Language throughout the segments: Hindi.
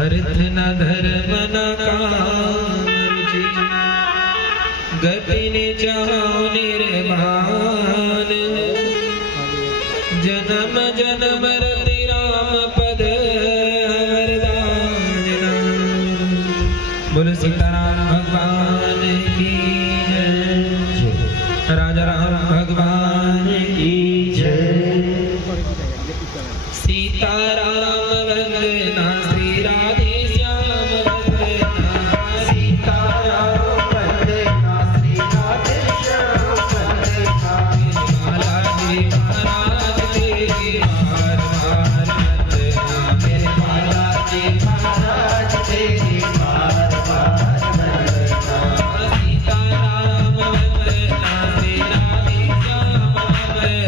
अर्थ न धर्म न काम रुचि गति निचाओ निर्वाण जन्म जन्म रति राम पद वरदान। बोलो सीताराम भगवान की जय। राजा राम भगवान की जय। सीताराम वंदना श्री राधे श्याम वंदना। सीताराम वंदना श्री राधे श्याम वंदना। माला जी महाराज तेरी बार बार वंदना। मेरे माला जी महाराज तेरी बार बार वंदना। सीताराम वंदना श्री राधे श्याम वंदना।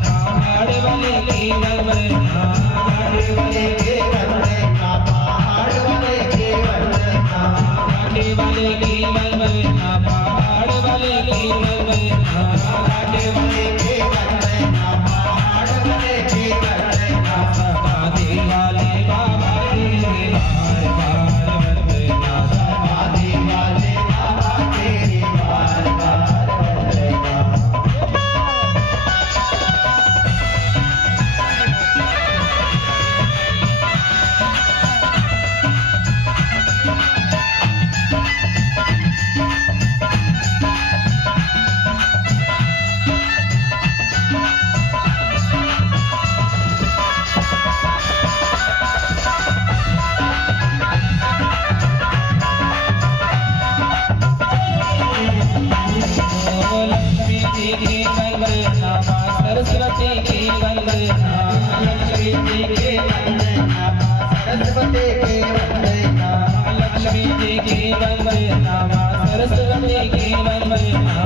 पहाड़ वाले की वंदना, गाड़ी वाले के वंदना, पहाड़ वाले के वंदना, गाड़ी वाले की वंदना, पहाड़ वाले की वंदना, गाड़ी वाले के वंदना, पहाड़ वाले की वंदना, समाधि वाले बाबा की बार बार वंदना, समाधि वाले बाबा की बार बार वंदना। सरस्वती की वंदना, लक्ष्मी जी की वंदना, सरस्वती की वंदना, लक्ष्मी जी की वंदना, सरस्वती की वंदना,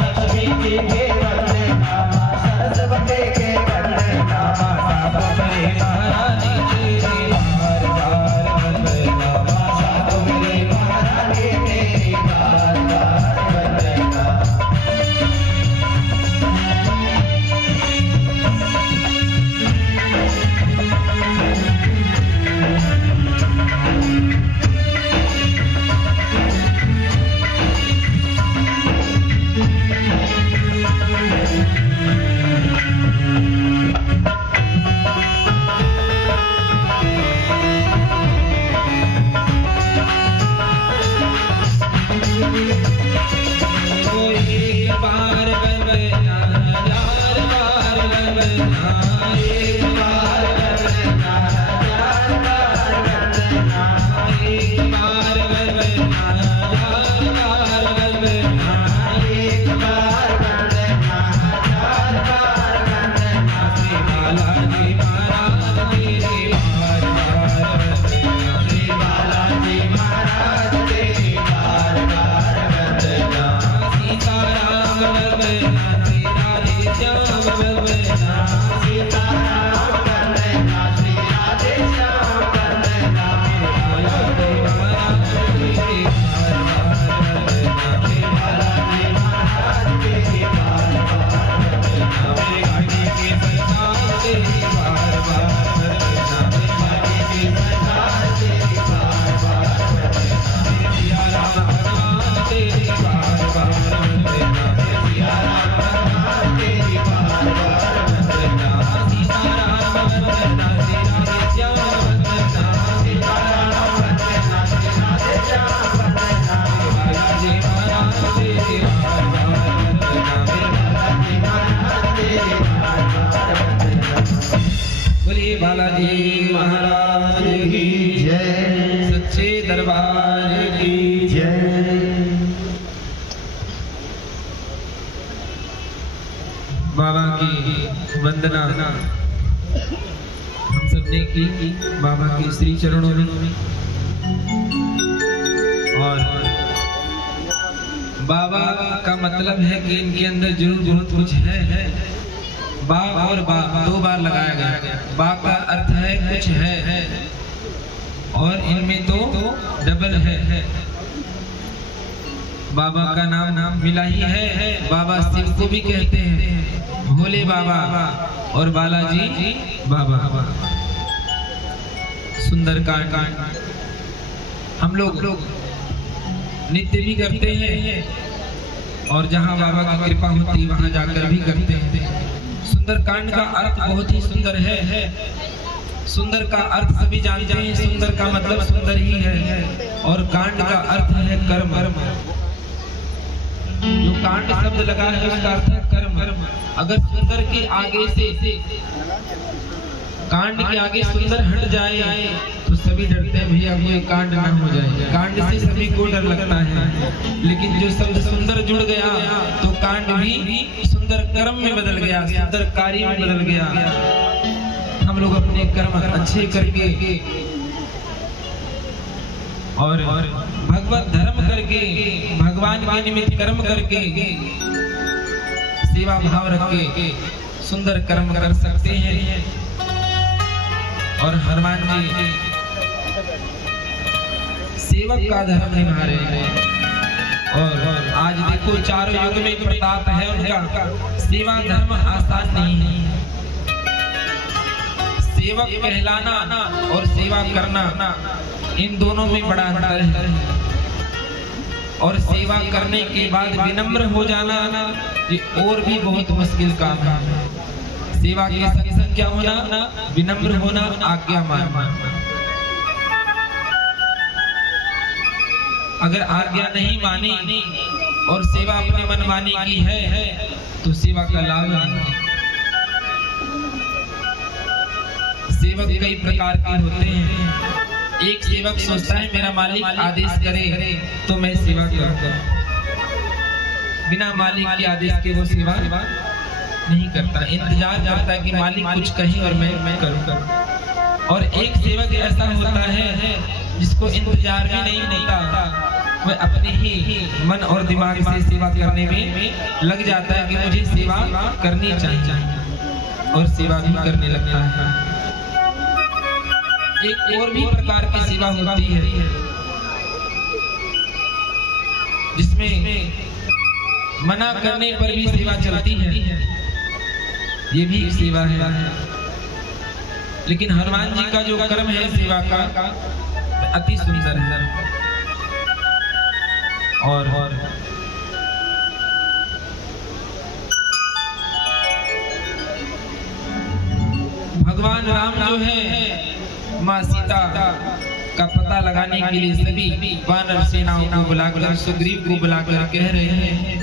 लक्ष्मी जी की वंदना, सरस्वती की वंदना, बाबा मेरे महारानी की बार बार वंदना, बाबा मेरे महारानी तेरी बार बार वंदना। बालाजी महाराज की जय, सच्चे दरबार की जय। बाबा की वंदना हम सबने की बाबा के श्री चरणों में, और बाबा का मतलब है कि इनके अंदर जरूर बहुत कुछ है। बा और बा दो बार लगाया गया। बा का अर्थ है कुछ है, और इनमें तो डबल है। बाबा का नाम मिला ही है। बाबा शिव को भी कहते हैं भोले बाबा, और बालाजी बाबा। सुंदरकांड हम लोग नित्य भी करते हैं, और जहाँ बाबा की कृपा होती है वहाँ जाकर भी करते हैं। सुंदरकांड का अर्थ बहुत ही सुंदर है। सुंदर का अर्थ सभी जानते हैं। सुंदर का मतलब सुंदर ही है, और कांड का अर्थ है कर्म। जो कांड शब्द लगा है उसका अर्थ है कर्म। अगर सुंदर के आगे से कांड के आगे सुंदर हट जाए तो सभी डरते हैं भैया कोई कांड ना हो जाए। कांड से सभी को डर लगता है, लेकिन जो शब्द सुंदर जुड़ गया तो कांड भी सुंदर कर्म में बदल गया, सुंदर कार्य में बदल गया। हम लोग अपने कर्म अच्छे करके और भगवत धर्म करके, भगवान के निमित्त कर्म करके, सेवा भाव रख के सुंदर कर्म कर सकते हैं। और हनुमान जी सेवक का धर्म निभा रहे हैं। और आज देखो चारों युग में प्रताप है उनका, सेवा धर्म आसान नहीं है। सेवक कहलाना और सेवा करना, इन दोनों में बड़ा अंतर है। और सेवा करने के बाद विनम्र हो जाना ये और भी बहुत मुश्किल काम है। सेवा के संग क्या होना, विनम्र होना, आज्ञा मानना। अगर आज्ञा नहीं मानी और सेवा अपने मनमानी की है तो सेवा का लाभ नहीं। सेवक कई प्रकार के होते हैं। एक सेवक सोचता है मेरा मालिक आदेश करे तो मैं सेवा करूंगा, बिना मालिक के आदेश के वो सेवा नहीं करता, इंतजार करता है कि मालिक कुछ कहे और मैं करूंगा। और एक सेवक ऐसा होता है जिसको इंतजार भी नहीं होता, वह अपने ही मन और दिमाग से सेवा करने में लग जाता है कि मुझे सेवा करनी चाहिए और सेवा भी करने लगता है। एक और भी प्रकार की सेवा होती है जिसमें मना करने पर भी सेवा चलती है, ये भी सेवा है। लेकिन हनुमान जी का जो कर्म है सेवा का अति सुंदर है। और भगवान राम जो है माँ सीता का पता लगाने के लिए सभी वानर सेनाओं को बुलाकर, सुग्रीव को बुलाकर कह रहे हैं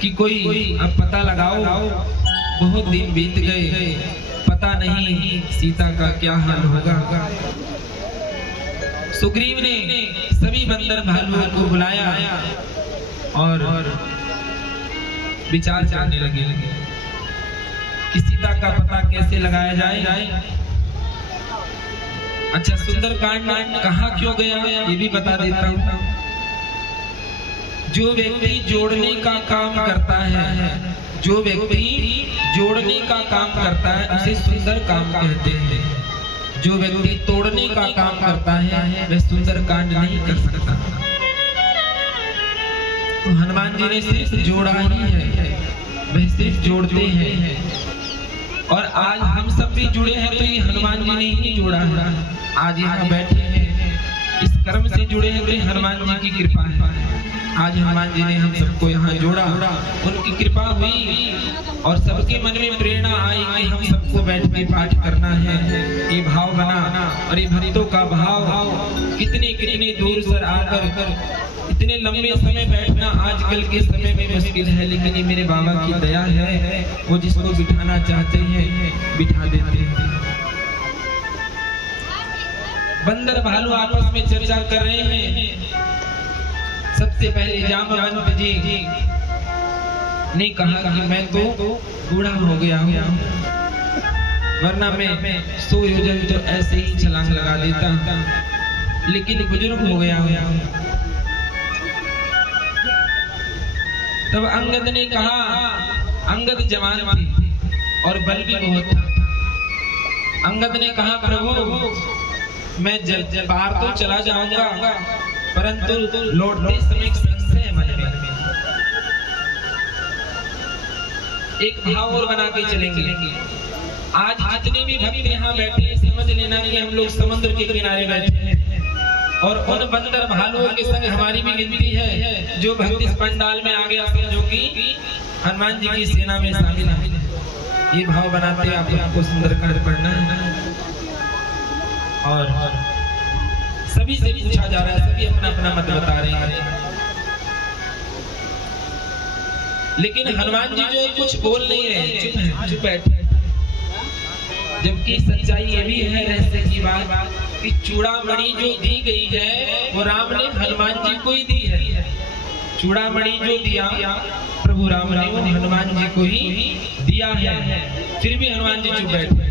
कि कोई अब पता लगाओ, बहुत दिन बीत गए, पता नहीं सीता का क्या हाल होगा। सुग्रीव ने सभी बंदर भालुओं को बुलाया और विचार करने लगे कि सीता का पता कैसे लगाया जाए। अच्छा, सुंदरकांड कहाँ क्यों गया ये भी बता देता हूँ। जो व्यक्ति जोड़ने का काम करता है, जो व्यक्ति जोड़ने का काम करता है उसे सुंदर काम कहते हैं। जो व्यक्ति तोड़ने का काम करता है वह सुंदरकांड नहीं कर सकता। तो हनुमान जी ने सिर्फ जोड़ा ही है, वह सिर्फ जोड़ते हैं। और आज हम सब भी जुड़े हैं तो ये हनुमान जी ने ही जोड़ा है। आज यहाँ बैठे हैं, इस कर्म से जुड़े हैं तो हनुमान जी की कृपा है। आज हनुमान जी ने हम सबको यहाँ जोड़ा, उनकी कृपा हुई और सबके मन में प्रेरणा आई कि हम सबको बैठ के पाठ करना है। ये भाव बना और ये भक्तों का भाव कितने कितने दूर से आकर इतने लंबे समय बैठना आजकल के समय में मुश्किल है, लेकिन ये मेरे बाबा की दया है, वो जिसको बिठाना चाहते हैं बिठा देते हैं। बंदर भालू आपस में चर्चा कर रहे हैं। सबसे पहले जामवंत जी ने कहा कि मैं तो बूढ़ा हो गया हूँ, वरना मैं 100 योजन तो ऐसे ही छलांग लगा देता, लेकिन बुजुर्ग हो गया हूँ। तब अंगद ने कहा, अंगद जवान थी और बल भी बहुत था। अंगद ने कहा, प्रभु मैं पार तो चला जाऊंगा, परंतु लौटते समय संशय मन में। एक भाव और बना के चलेंगे। आज जितने भी भक्त यहाँ बैठे हैं समझ लेना कि हम लोग समुद्र के किनारे बैठे हैं और उन बंदर भालुओं के संग हमारी भी गिनती है। जो भक्त इस पंडाल में आ गया समझो कि हनुमान जी की सेना में शामिल है। ये भाव बनाते आप आपको सुंदरकांड पढ़ना है। और सभी से पूछा जा रहा है, सभी अपना अपना मत बता रहे हैं, लेकिन हनुमान जी जो कुछ बोल नहीं रहे, चुप है, चुप बैठे। जबकि सच्चाई ये भी है रहस्य की बात कि चूड़ामणि जो दी गई है वो राम ने हनुमान जी को ही दी है। चूड़ामणि जो दिया प्रभु राम ने वो हनुमान जी को ही दिया है। फिर भी हनुमान जी चुप बैठे।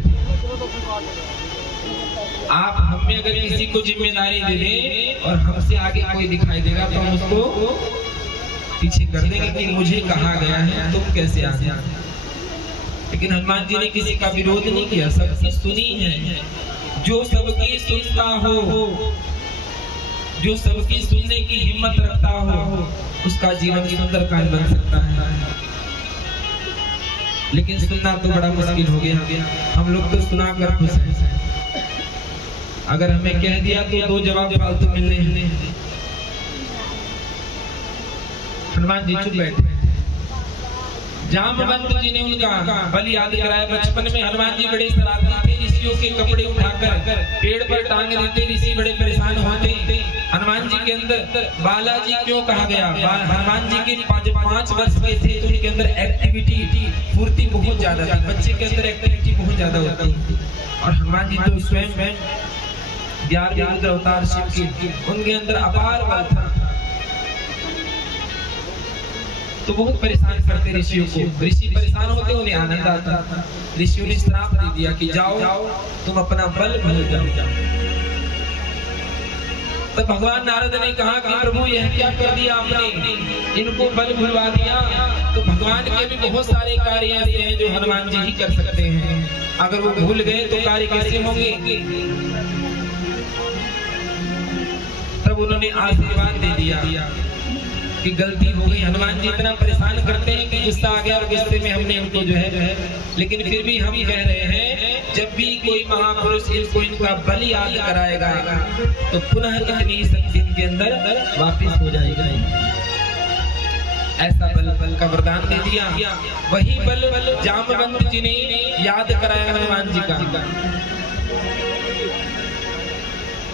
आप हमें अगर किसी को जिम्मेदारी दे दे और हमसे आगे कोई दिखाई देगा तो हम उसको पीछे कर देंगे कि मुझे कहा गया है, तुम कैसे आ गया। लेकिन हनुमान जी ने किसी का विरोध नहीं किया, सबकी सुनी है। जो सबकी सुनता हो, जो सबकी सुनने की हिम्मत रखता हो, उसका जीवन सुंदरकांड बन सकता है। लेकिन सुनना तो बड़ा मुश्किल हो गया। हम लोग तो सुना कर खुश हैं, अगर हमें कह दिया तो दो जवाब फालतू मिलने हैं। हनुमान जी चुप बैठे। जामवंत जी ने उनका बल याद कराया। बचपन में हनुमान जी बड़े शरारती थे, ऋषियों के कपड़े उठाकर पेड़ पर टांग देते, ऋषि बड़े परेशान होते। हनुमान जी के अंदर बालाजी क्यों कहा गया? हनुमान जी के 5 वर्ष के थे तो उनके अंदर एक्टिविटी फुर्ती बहुत ज्यादा थी। बच्चे के अंदर एक्टिविटी बहुत ज्यादा होती है, और हनुमान जी तो स्वयं ग्यारह अवतार शिव की, उनके अंदर अपार बल था। तो बहुत परेशान करते ऋषियों को। ऋषि परेशान होते, उन्हें आनंद आता था। ऋषियों ने श्राप दे दिया कि जाओ तुम अपना बल भूल जाओ। तब भगवान नारद ने कहा कि प्रभु यह क्या कर दिया आपने, इनको बल भुलवा दिया। तो भगवान के भी बहुत सारे कार्य ऐसे हैं जो हनुमान जी ही कर सकते हैं। अगर वो भूल गए तो कार्य कैसे होंगे? तब उन्होंने आशीर्वाद दे दिया कि गलती हो गई। हनुमान जी इतना परेशान करते हैं कि गुस्सा आ गया, और गुस्से में हमने उनको जो है लेकिन फिर भी हम कह रहे हैं, जब भी कोई महापुरुष इनका बल याद कराएगा तो पुनः इतनी शक्ति इनके अंदर वापिस हो जाएगा। ऐसा बल का वरदान दे दिया। वही बल जामवंत जी ने याद कराया हनुमान जी का।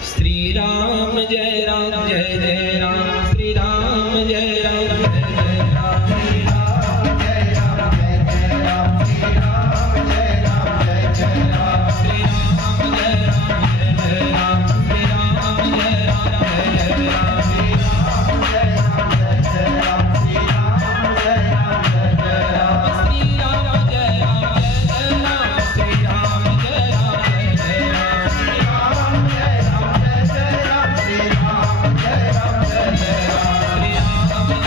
श्री राम जय राम जय जय राम, श्री राम जय राम जय जय राम, श्री राम जय राम जय जय राम, श्री राम जय राम जय जय राम, श्री राम जय राम जय जय राम, श्री राम जय राम जय जय राम, श्री राम जय राम जय जय राम, श्री राम जय राम जय जय राम, श्री राम जय राम जय जय राम, श्री राम जय राम जय जय राम, श्री राम जय राम जय जय राम, श्री राम जय राम जय जय राम, श्री राम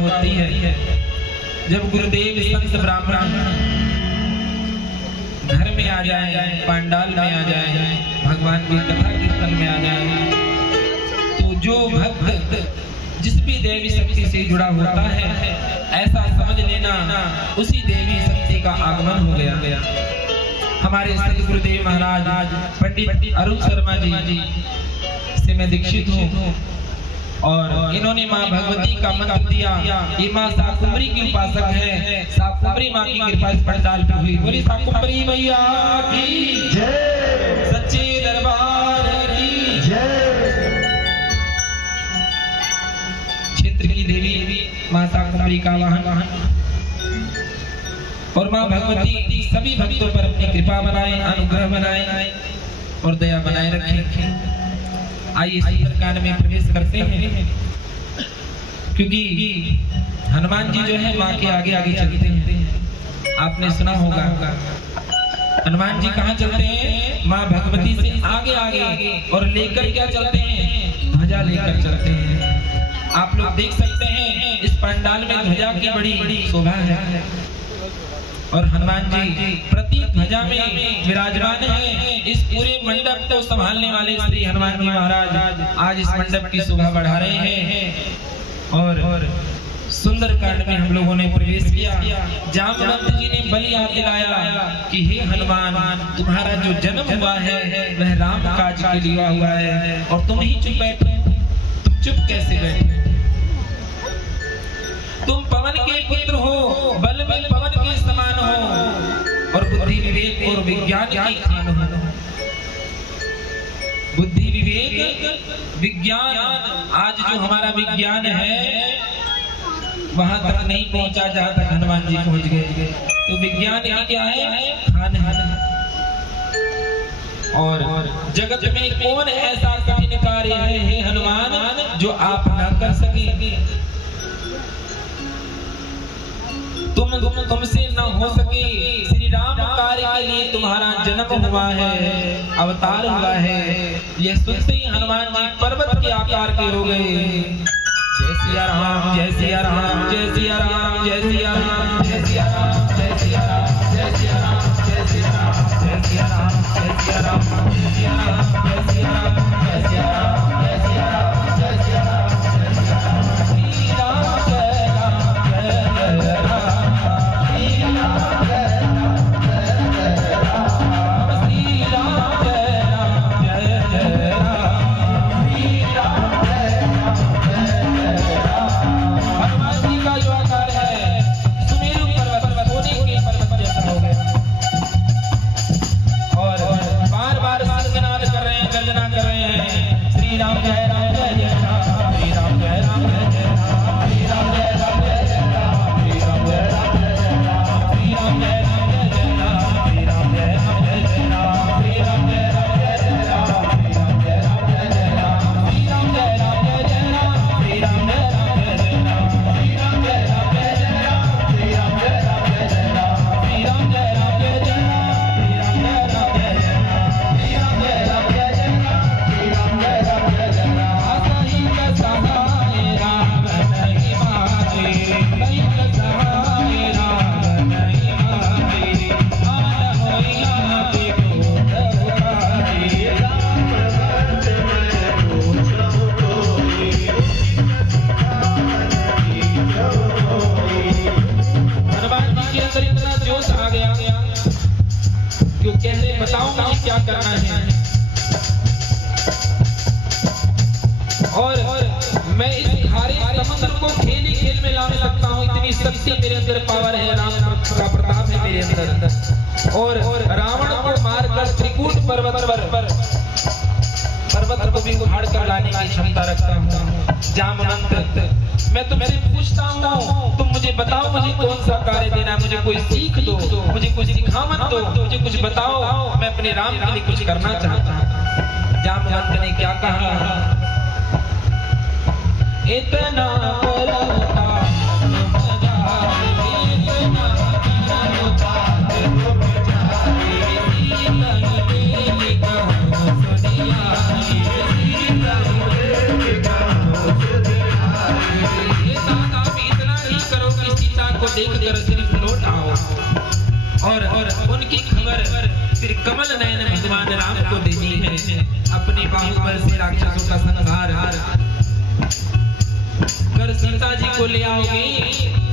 होती है जब गुरुदेव संत ब्राह्मण घर में आ जाए, पंडाल में आ जाए, भगवान की कथा कीर्तन में आ जाए, तो जो भक्त जिस भी देवी शक्ति से जुड़ा होता है ऐसा समझ लेना उसी देवी शक्ति का आगमन हो गया। हमारे सदगुरु गुरुदेव महाराज पंडित अरुण शर्मा जी से मैं दीक्षित हूँ और इन्होंने माँ भगवती का मंत्र दिया। ये माँ शाकुंभरी की उपासक है। शाकुंभरी माँ की कृपा इस पंडाल पे हुई। बोली शाकुंभरी मैया की जय, सच्चे दरबार की जय। क्षेत्र की देवी माँ शाकुंभरी का वाहन और माँ भगवती सभी भक्तों पर अपनी कृपा बनाए, अनुग्रह बनाए और दया बनाए रखें। आइए सुंदरकांड में प्रवेश करते हैं, क्योंकि हनुमान जी जो है माँ के आगे आगे चलते हैं। आपने सुना होगा हनुमान जी कहाँ चलते हैं? माँ भगवती से आगे आगे और लेकर क्या चलते हैं? ध्वजा लेकर चलते हैं। आप लोग देख सकते हैं इस पंडाल में ध्वजा की बड़ी शोभा है और हनुमान जी प्रति ध्वजा में विराजमान है। इस पूरे मंडप को संभालने वाले श्री हनुमान जी महाराज आज इस मंडप की शोभा बढ़ा रहे हैं। और सुंदरकांड में हम लोगों ने प्रवेश किया। जामवंत जी ने बलि याद दिलाया कि हे हनुमान, तुम्हारा जो जन्म हुआ है वह राम काज के लिए हुआ है और तुम ही चुप बैठे। तुम चुप कैसे बैठे? तुम पवन के पुत्र हो, बल में पवन के समान हो और बुद्धि विवेक और विज्ञान की खान हो। बुद्धि विवेक विज्ञान, आज जो हमारा विज्ञान है वहां तक नहीं पहुंचा जहां तक हनुमान जी पहुंच गए। तो विज्ञान की क्या है? खान है। और जगत में कौन ऐसा कठिन कार्य है हे हनुमान जो आप ना कर सके? तुमसे न हो सके। श्री राम कार्य के लिए तुम्हारा जन्म हुआ है, अवतार हुआ है। यह सुनते ही हनुमान जी पर्वत के आकार के हो गए। जय सिया राम, जय सिया राम, जय सिया राम, जय सिया राम, जय सिया राम, जय सिया राम, जय सिया राम, जय सिया राम, जय सिया राम, जय सिया राम, जय सिया राम, जय सिया राम, जय सिया राम, जय सिया राम, जय सिया राम, जय सिया राम, श्री राम जय राम, जय जय राम। और रावण को मारकर त्रिकूट पर्वत को भी उखाड़ कर लाने की क्षमता रखता हूँ। जामवंत, मैं तुमसे पूछता हूँ, तुम मुझे बताओ मुझे कौन सा कार्य देना, मुझे कोई सीख दो, मुझे कुछ सिखा मत दो, मुझे कुछ बताओ, मैं अपने राम के लिए कुछ करना चाहता हूँ। जामवंत ने क्या कहा? इतना इतना कर सिर्फ लौट आओ। और उनकी खबर फिर कमल नयन भगवान राम को देनी है। अपने बाहुबल से राक्षसों का संहार कर सीता जी को ले आओगे।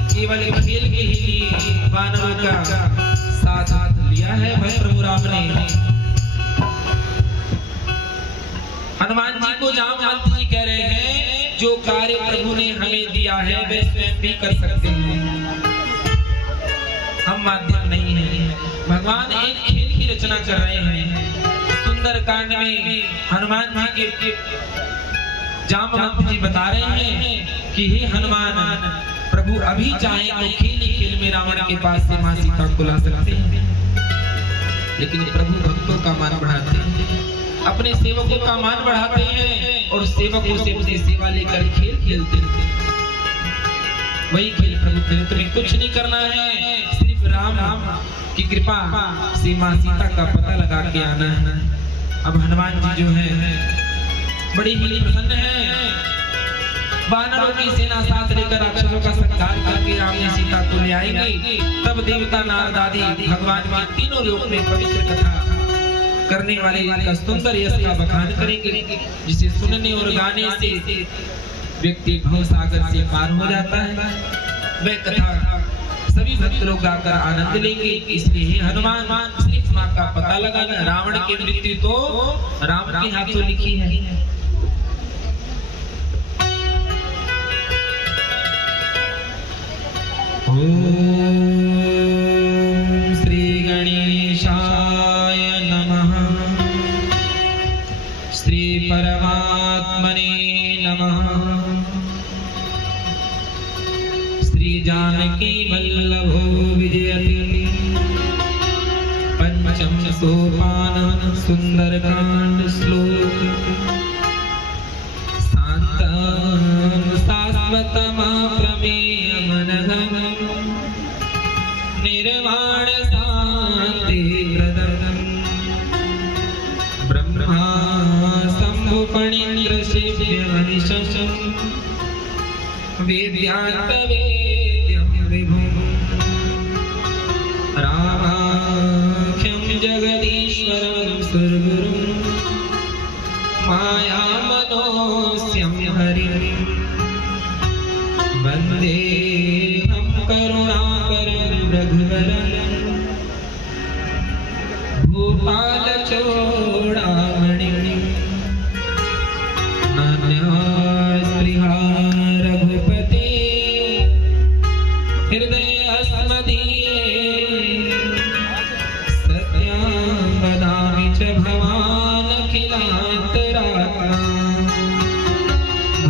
केवल खेल के ही लिए वानरों का साथ लिया है भाई प्रभु राम ने। हनुमान जी को जामवंत जी कह रहे हैं जो कार्य प्रभु ने हमें दिया है वे स्वयं भी कर सकते हैं, हम माध्यम नहीं है। भगवान एक खेल की रचना कर रहे हैं। सुंदर कांड में हनुमान जी के जामवंत जी बता रहे हैं कि हे हनुमान, प्रभु अभी चाहे तो खेल ही खेल में रावण के पास से मां सीता को ला सकते हैं, लेकिन प्रभु भक्तों का मान बढ़ाते हैं, अपने सेवकों का मान बढ़ाते हैं और सेवकों से अपनी सेवा लेकर खेल खेलते हैं। वही खेल प्रभु खेल, तुम्हें कुछ नहीं करना है, सिर्फ राम की कृपा से मां सीता का पता लगा के आना है। अब हनुमान जी जो है बड़ी ही प्रसन्न है। वानरों की सेना साथ लेकर राक्षसों का संहार करके राम जी सीता को ले आएंगे। तब देवता नारद आदि भगवान के तीनों लोक में पवित्र कथा करने वाले इनका सुंदर यश का बखान करेंगे, जिसे सुनने और गाने से व्यक्ति भव सागर से पार हो जाता है। वह कथा सभी भक्त लोग गाकर आनंद लेंगे। इसलिए हनुमान सिर्फ मां का पता लगाना, रावण की मृत्यु तो राम के हाथों लिखी है। ओम श्री गणेशाय नमः, श्री परमात्मने नमः, श्री जानकी वल्लभो विजयति। पंचम सोपान सुंदरकांड श्लोक। शांतं शाश्वतमा प्रमेयमनघम् निर्वाण शांति प्रदम् ब्रह्मा शंभु फणीन्द्र शिव्य मनिषम् वेद्यान्त वेद्यं विभुम् रामाख्यं जगदीश्वरं सुरगुरुं मायामनोऽस्यं हरिं वन्देऽहं करुणाकरं रघुवरं भूपालचूडामणिं नान्यस्पृहा रघुपते हृदयस्मदीये सत्यं वदामि च भवानखिलान्तरात्मा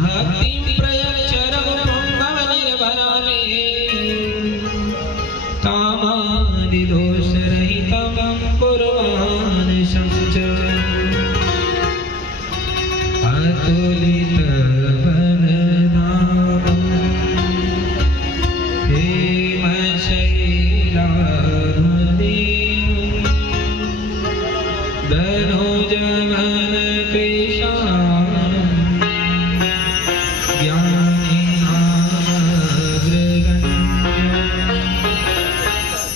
भक्तिं प्रयच्छ रघुपुङ्गवनिर्भरामि कामादिदोषरहितं कुर्वाणशं च अतुलितवरदानं हेमशैलाधीं धनुजवनकृशानं ज्ञानिनामृगण्यं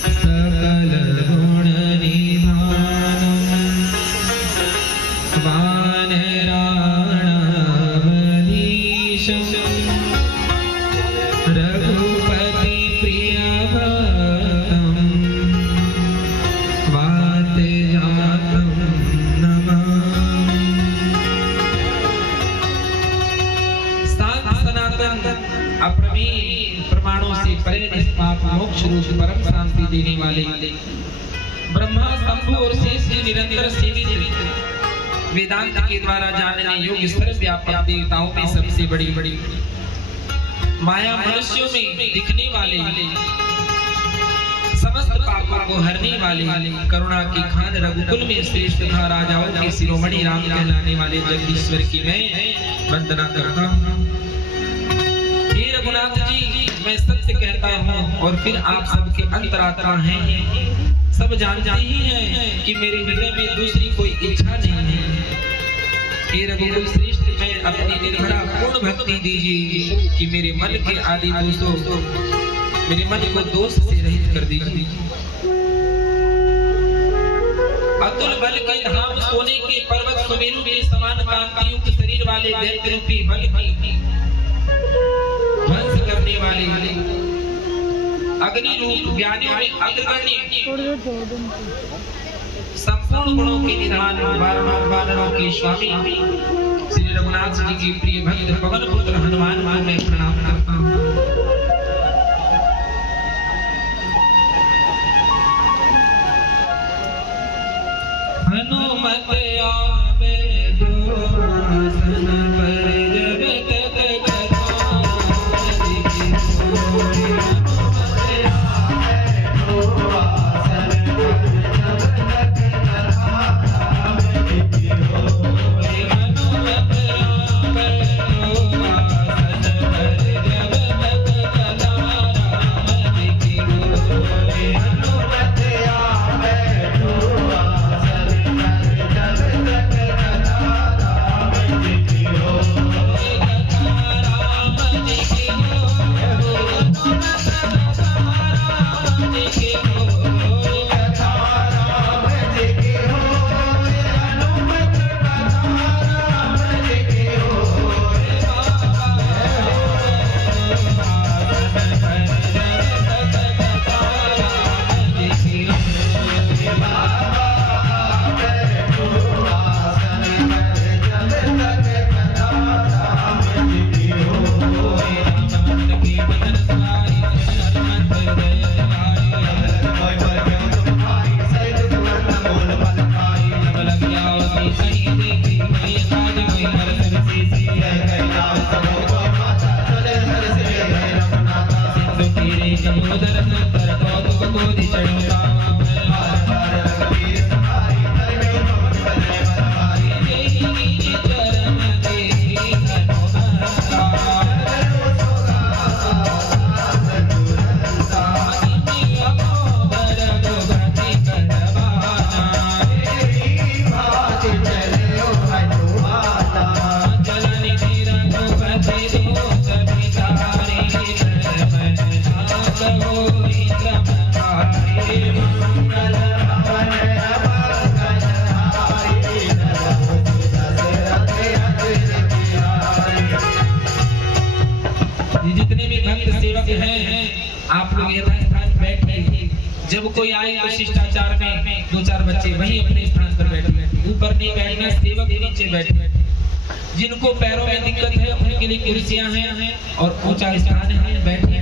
सकलगुणनिधानं वानराणामधीशं रघुपति प्रियभक्तं वातजातं नमामि। सात सनातन अप्रमेय प्रमाणों से परे निष्पाप मोक्ष रूप परम शांति देने वाले ब्रह्मा शंभु और शेष की निरंतर सेवित वेदांत के द्वारा जानने योग्य सर्वव्यापक देवताओं में सबसे बड़ी माया मनुष्यों में दिखने वाले समस्त पापों को हरने वाले करुणा की खान रघुकुल में श्रेष्ठ तथा राजाओं के शिरोमणि राम कहलाने वाले जगदीश्वर की मैं वंदना करता हूँ। हे रघुनाथ जी, मैं सत्य कहता हूँ और फिर आप सबके अंतरात्मा हैं, सब जानते ही हैं कि मेरे हृदय में दूसरी कोई इच्छा नहीं है। हे रघुकुल श्रेष्ठ, मैं अपनी निर्भरा पूर्ण भक्ति दीजिए कि मेरे मन के आदि दोषों मेरे मन को दोष से रहित कर दीजिए। अतुल बल के धाम सोने के पर्वत सुमेरु के समान कांति युक्त शरीर वाले दैत्य रूपी बल की ध्वंस करने वाले अग्नि रूप ज्ञानियों में अग्रगण्य संपूर्ण गुणों के निधान वानरों के स्वामी श्री रघुनाथ जी के प्रिय भक्त पवन पुत्र हनुमान को मैं प्रणाम करता हूँ। हनुमत आवे दो आसन पर जब तक कथा जी सोए। जितने भी भक्त सेवक हैं आप लोग यथास्थान बैठिए। जब कोई आए तो शिष्टाचार में दो चार बच्चे वहीं अपने स्थान पर बैठे, ऊपर नहीं बैठना, सेवक नीचे बैठे। जिनको पैरों में दिक्कत है उनके लिए कुर्सियां हैं और ऊंचा स्थान है, बैठे।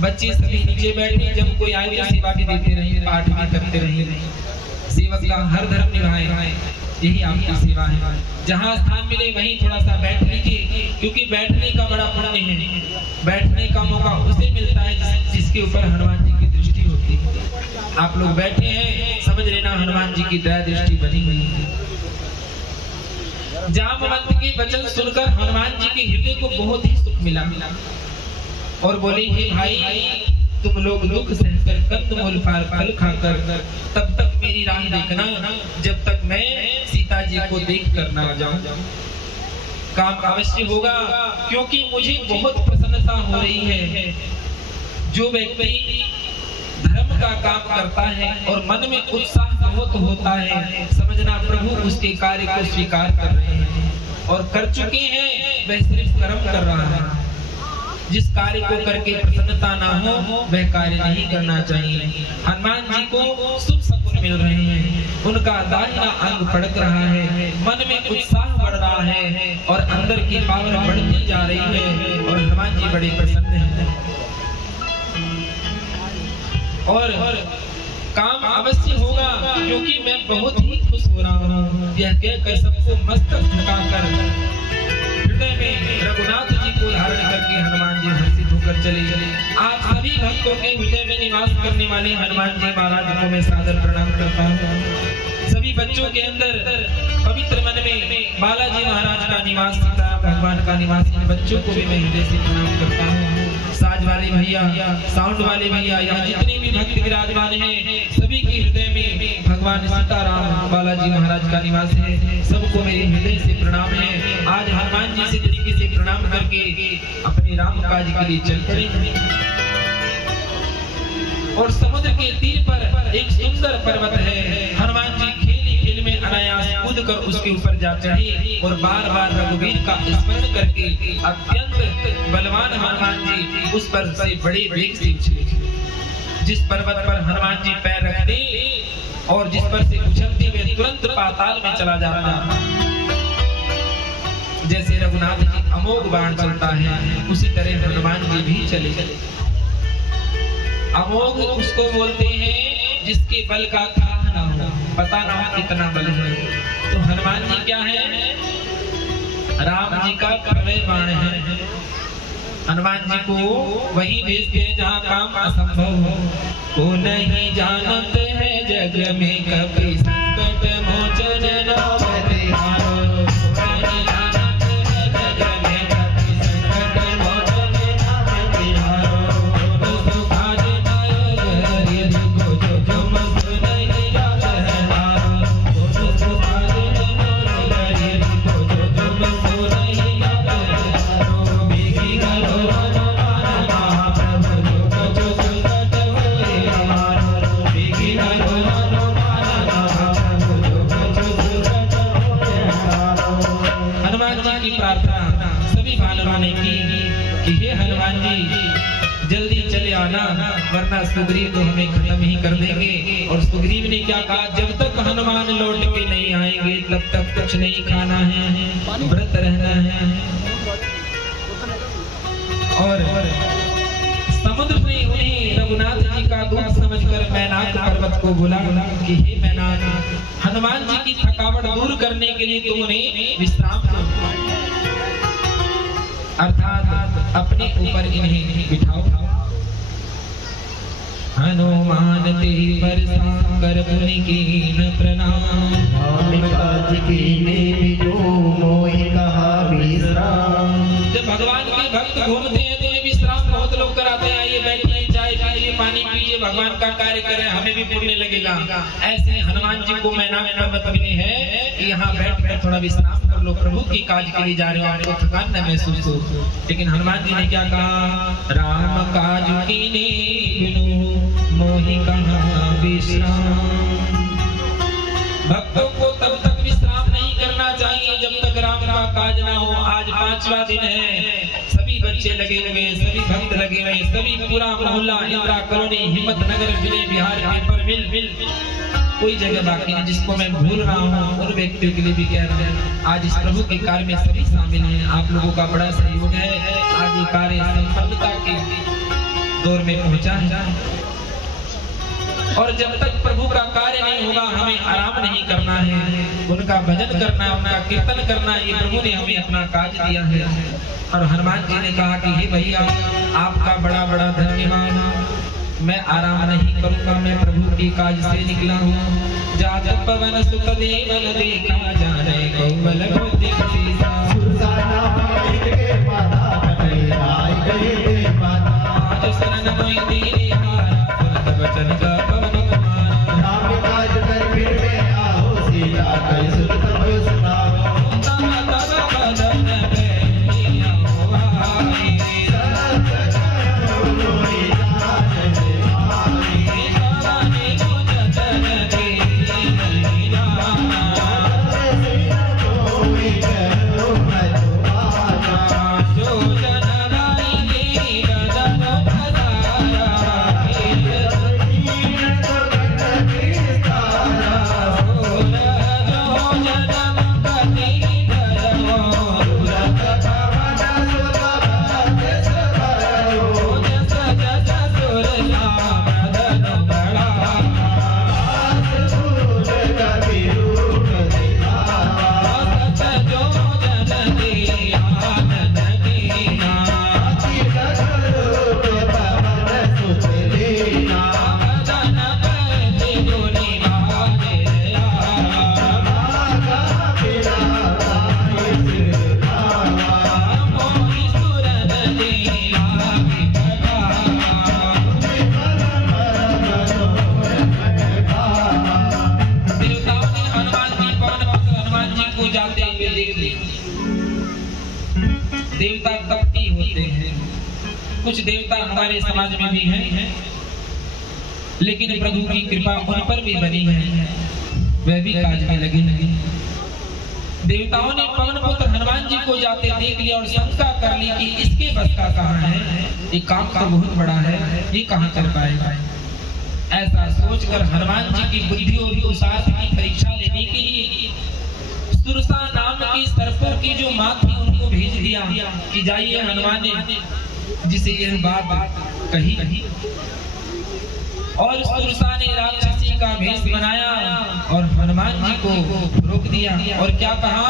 बच्चे सभी नीचे बैठे। जब कोई आए तो सेवा भी देते रहिए, पाठ भी करते रहिए। सेवक का हर धर्म निभाए, यही आपकी सेवा है। जहाँ स्थान मिले वहीं थोड़ा सा बैठ लीजिए, क्योंकि बैठने का बड़ा पुण्य है। बैठने का मौका उसे मिलता है जिसके ऊपर हनुमान जी की दृष्टि होती है। आप लोग बैठे हैं, समझ लेना हनुमान जी की दया दृष्टि बनी हुई है। जामवंत के वचन सुनकर हनुमान जी के हृदय को बहुत ही सुख मिला और बोले, हे भाई, तुम लोग दुख सहकर कंदमूल फल खाकर तब तक मेरी राह देखना, जब तक मैं सीता जी को देख कर ना जाऊं। काम अवश्य होगा, क्योंकि मुझे बहुत प्रसन्नता हो रही है। जो व्यक्ति धर्म का काम करता है और मन में उत्साह बहुत होता है, समझना प्रभु उसके कार्य को स्वीकार कर रहे हैं और कर चुके हैं। वह सिर्फ कर्म कर रहा है। जिस कार्य को करके प्रसन्नता ना हो वह कार्य नहीं करना चाहिए। हनुमान जी को शुभ शकुन मिल रहे हैं, उनका दाहिना अंग फड़क रहा है, मन में उत्साह बढ़ रहा है और अंदर की पावर बढ़ती जा रही है और हनुमान जी बड़े प्रसन्न हैं। और काम अवश्य होगा, क्योंकि मैं बहुत ही खुश हो रहा हूँ। यह कहकर सबको मस्तक झुकाकर हृदय में रघुनाथ जी को धारण करके हनुमान जी हर्षित होकर चले। आप सभी भक्तों के हृदय में निवास करने वाले हनुमान जी महाराज को मैं सादर प्रणाम करता हूँ। सभी बच्चों के अंदर पवित्र मन में बालाजी महाराज का निवास, सीताराम भगवान का निवास, इन बच्चों को भी मैं हृदय से प्रणाम करता हूँ। साज वाले भैया, साउंड वाले भैया, यहाँ जितने भी भक्त विराजमान हैं, सभी के हृदय में भगवान सीताराम बालाजी महाराज का निवास है। सबको मेरे हृदय से प्रणाम है। आज हनुमान जी से तरीके से प्रणाम करके अपने राम काज के लिए चल पड़े। और समुद्र के तीर पर एक सुंदर पर्वत है। हनुमान जी खेल में अनायास कूद कर उसके ऊपर जा चढ़े और बार बार रघुवीर का स्मरण करके अत्यंत बलवान हनुमान जी उस पर से बड़े वेग से उछले। जिस पर्वत पर हनुमान जी पैर रखते और जिस पर से उछलते हुए तुरंत पाताल में चला जाता, जैसे रघुनाथ जी अमोघ बाण चलता है उसी तरह हनुमान जी भी चले। अमोघ उसको बोलते हैं जिसके बल का था ना हो, पता ना हो कितना बल है। तो हनुमान जी क्या है? राम जी का प्रलय बाण है। हनुमान जी को वही भेजते हैं जहाँ काम असंभव हो। को नहीं जानत है जग में कभी संकट मोचन नाम तिहारो। जल्दी चले आना वरना सुग्रीव को हमें खत्म ही कर देंगे। और सुग्रीव ने क्या कहा? जब तक हनुमान लौट के नहीं आएंगे तब तक कुछ नहीं खाना है, व्रत रहना है। और समुद्र ने उन्हें रघुनाथ जी का दूत समझकर मैनाक पर्वत को बुला कि हे मैनाक, हनुमान जी की थकावट दूर करने के लिए तुम उन्हें विश्राम दो, अर्थात अपने ऊपर इन्हें बिठाओ। हनुमान तेरी बरसा कर पुनि कीन प्रणाम, काज कीने जो मोहि कहा विश्राम। जब भगवान के भक्त घूमते हैं तो विश्राम बहुत लोग कराते हैं, ये बैठिए, चाय पीजिए, पानी पीजिए, भगवान का कार्य करें, हमें भी पुण्य लगेगा। ऐसे हनुमान जी को मैनाक पर्वत मिले है कि यहाँ बैठ कर थोड़ा विश्राम कर लो, प्रभु की काज के लिए जा रहे हो, आपको थकान न महसूस हो। लेकिन हनुमान जी ने क्या कहा? राम काज कीने बिनु मोहि कहा विश्राम। भक्तों को तब तक विश्राम नहीं करना चाहिए जब तक राम का काज ना हो। आज 5वां दिन है, सभी बच्चे लगे हुए, सभी भक्त लगे हुए, सभी पूरा मोहल्ला, इंदिरा कॉलोनी, हिम्मत नगर, विजय बिहार, पेपर मिल, कोई जगह बाकी नहीं। जिसको मैं भूल रहा हूँ उन व्यक्तियों के लिए भी कह रहे हैं, आज इस प्रभु के कार्य में सभी शामिल हैं। आप लोगों का बड़ा सहयोग है, आज ये कार्य सफलता के दौर में पहुंचा है। और जब तक प्रभु का कार्य नहीं होगा हमें आराम नहीं करना है, उनका भजन करना है, उनका कीर्तन करना है। ये प्रभु ने हमें अपना काज दिया है। और हनुमान जी ने कहा कि हे भैया, आपका बड़ा बड़ा धन्यवाद, मैं आराम नहीं करूंगा, मैं प्रभु की काज से निकला हूँ। जात पवन सुत देवन देखा जाने कोमल शरण वचन का पवन नाम काज कर फिर में आओ, सीता कई सुत तब सुनाओ। देवता कपटी होते हैं, कुछ देवता हमारे समाज में भी हैं लेकिन प्रभु की कृपा उन पर भी बनी है, वह भी काज में लगे। देवताओं ने पवन पुत्र हनुमान जी को जाते देख लिया और शंका कर ली कि इसके बस का कहाँ है, ये काम तो बहुत बड़ा है, ये कहाँ कर पाएगा। ऐसा सोचकर हनुमान जी की बुद्धि और पुरुषार्थ की परीक्षा लेने के लिए सुरसा नाम की सर्पों की जो माँ थी उनको भेज दिया कि जाइए हनुमान ने जिसे यह बात कही। और सुरसा ने राक्षसी का भेष बनाया और हनुमान जी को रोक दिया और क्या कहा,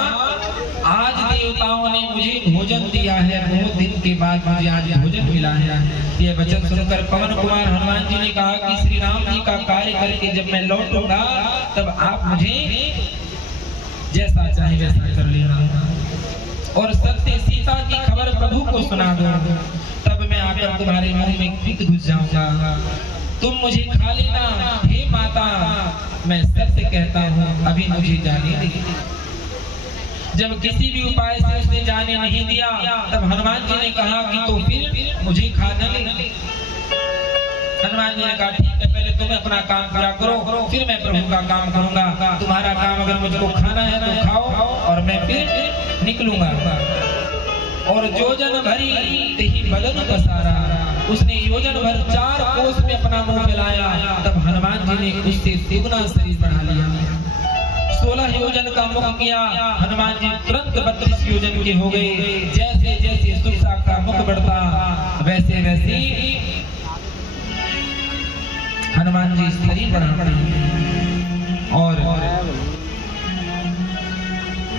आज देवताओं ने मुझे भोजन दिया है, बहुत दिन के बाद मुझे आज भोजन मिला है। यह वचन सुनकर पवन कुमार हनुमान जी ने कहा कि श्री राम जी का कार्य करके जब मैं लौटूंगा तब आप मुझे जैसा चाहे वैसा कर लेना और सत्य सीता की खबर प्रभु को सुना दो, तब मैं आकर तुम्हारे मुंह में फिर घुस जाऊंगा, तुम मुझे खा लेना। हे माता, मैं सत्य कहता हूँ, अभी मुझे जाने दे। जब किसी भी उपाय से उसने जाने नहीं दिया तब हनुमान जी ने कहा कि तो फिर मुझे खाना ले। हनुमान जी ने कहा ठीक है, पहले तुम अपना काम पूरा करो, फिर मैं प्रभु का काम करूंगा। तुम्हारा काम अगर मुझको खाना है तो खाओ और मैं फिर निकलूंगा। और योजन भरी तेहि बदन पसारा, उसने योजन भर 4 कोस में अपना मुंह फैलाया, तब हनुमान जी ने उससे दुगना शरीर बढ़ा लिया। 16 योजन का मुख किया, हनुमान जी तुरंत 32 योजन के हो गए। जैसे जैसे सुरसा का मुख बढ़ता वैसे वैसे हनुमान जी शरीर बढ़ाते और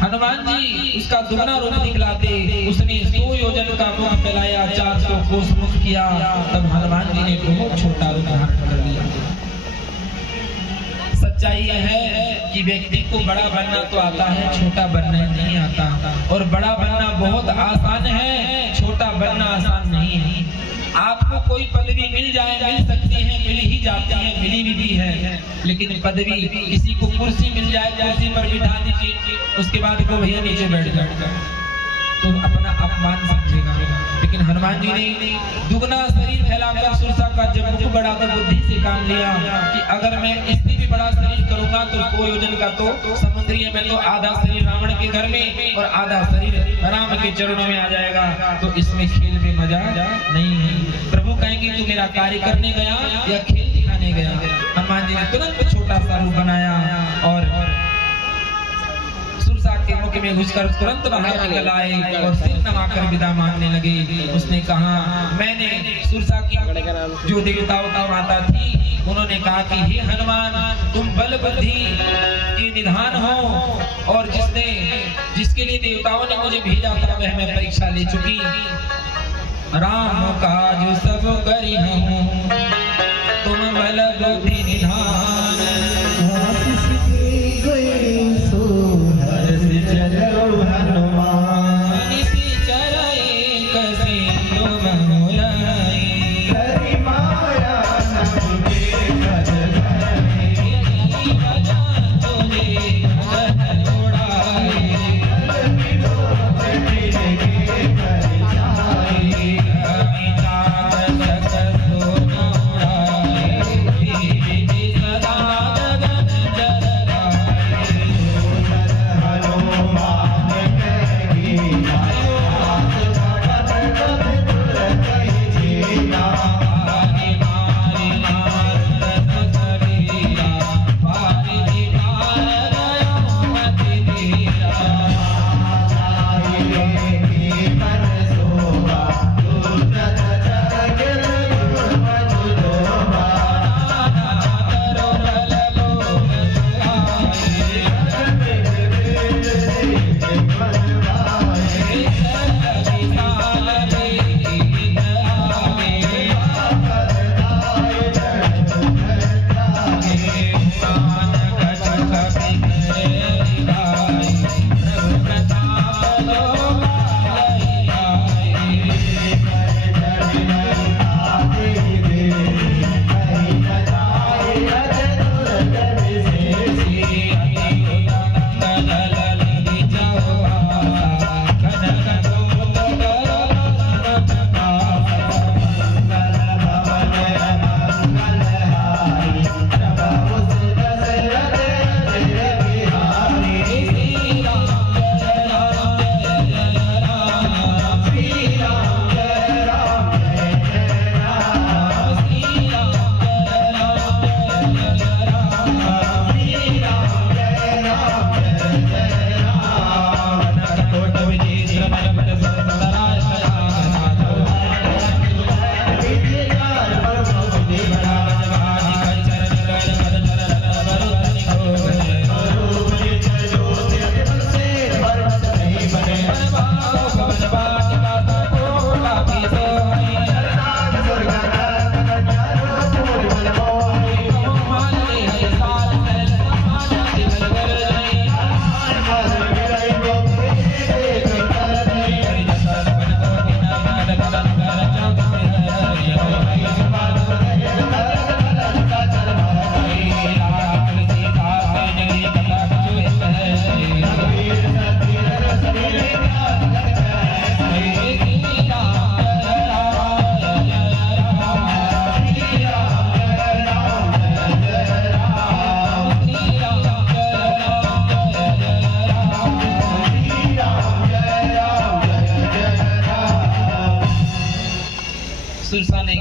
हनुमान जी उसका दुगना रूप दिखलाते। उसने 100 योजन का मुख फैलाया, 400 कोस मुख किया, तब हनुमान जी ने बहुत छोटा रूप धारण कर लिया। सच्चाई यह है कि व्यक्ति को बड़ा बनना तो आता है, छोटा बनना नहीं आता। और बड़ा बनना बहुत आसान है, छोटा बनना आसान नहीं है। आपको कोई पदवी मिल जाए, मिल सकती है, मिल ही जाती है, मिली भी है, लेकिन पदवी किसी को कुर्सी मिल जाए, कुर्सी पर बिठा दीजिए, उसके बाद को भैया नीचे बैठ जाएगा तो अपना अपमान समझेगा। लेकिन हनुमान जी ने दुगना शरीर फैलाकर सुरसा का जब मुख बढ़ाकर बुद्धि से काम लिया कि अगर मैं इससे भी बड़ा शरीर करूंगा तो 100 योजन का तो समुद्री में तो आधा शरीर रावण के घर में और आधा शरीर राम के चरणों में आ जाएगा, तो इसमें खेल में मजा नहीं है। प्रभु कहेंगे तू मेरा कार्य करने गया या खेल दिखाने गया। हनुमान जी ने तुरंत छोटा सा रूप बनाया और सुरसा के मुख में घुसकर तुरंत बाहर निकल आए और सिर नवाकर विदा मांगने लगे। उसने कहा, मैंने सुरसा की जो देवताओं की माता थी उन्होंने कहा कि हे हनुमान, तुम बल बुद्धि के निधान हो और जिसके लिए देवताओं ने मुझे भेजा था वह मैं परीक्षा ले चुकी। राम काज सब करी हूँ, तुम बल बुद्धि निधान। सदा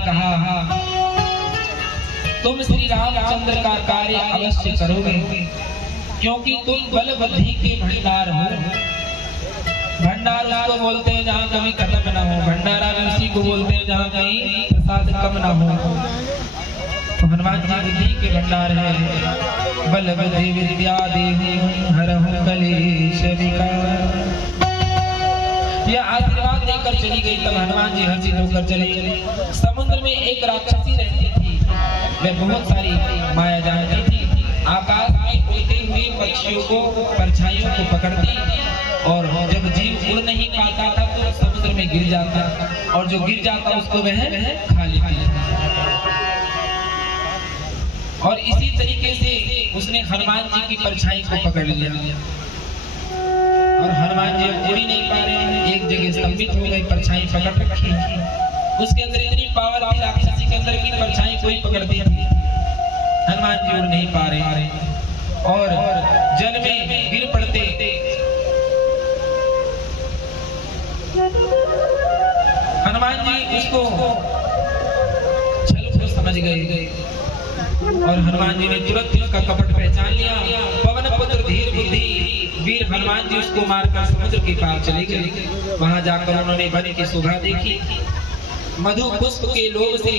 कहा, तुम श्री रामचंद्र का कार्य अवश्य करोगे, क्योंकि तुम बल बुद्धि के भंडार हो। भंडार उसको बोलते हैं जहाँ कभी खत्म ना हो, भंडारा उसी को बोलते हैं जहाँ कहीं प्रसाद कम ना हो। तो हनुमान जी बुद्धि के भंडार है। बल बुद्धि विद्या देहु हरहु कलेश विकार। यह आशीर्वाद देकर चली गई। तब हनुमान जी हर्षित होकर चले। समुद्र में एक राक्षसी रहती थी, वह बहुत सारी माया जानती थी। आकाश में उड़ते हुए पक्षियों को, परछाइयों को पकड़ती, और जब जीव उड़ नहीं पाता था तो समुद्र में गिर जाता, और जो गिर जाता उसको वह खा लेती। और इसी तरीके से उसने हनुमान जी की परछाई को पकड़ लिया, और हनुमान जी उड़ ही नहीं पा रहे हैं, एक जगह स्तंभित हो गए, परछाई पकड़ रखी। उसके अंदर इतनी पावर थी राक्षसी के अंदर की परछाई कोई पकड़ती थी। हनुमान जी उड़ नहीं पा रहे और जल में गिर पड़ते। हनुमान जी उसको छल को समझ गए, और हनुमान जी ने तुरंत उसका कपट पहचान लिया। पवन पुत्र धीर बुद्धि वीर हनुमान जी उसको मारकर समुद्र के पार चले गए। वहां जाकर उन्होंने वन की शोभा देखी। मधु पुष्प के लोभ से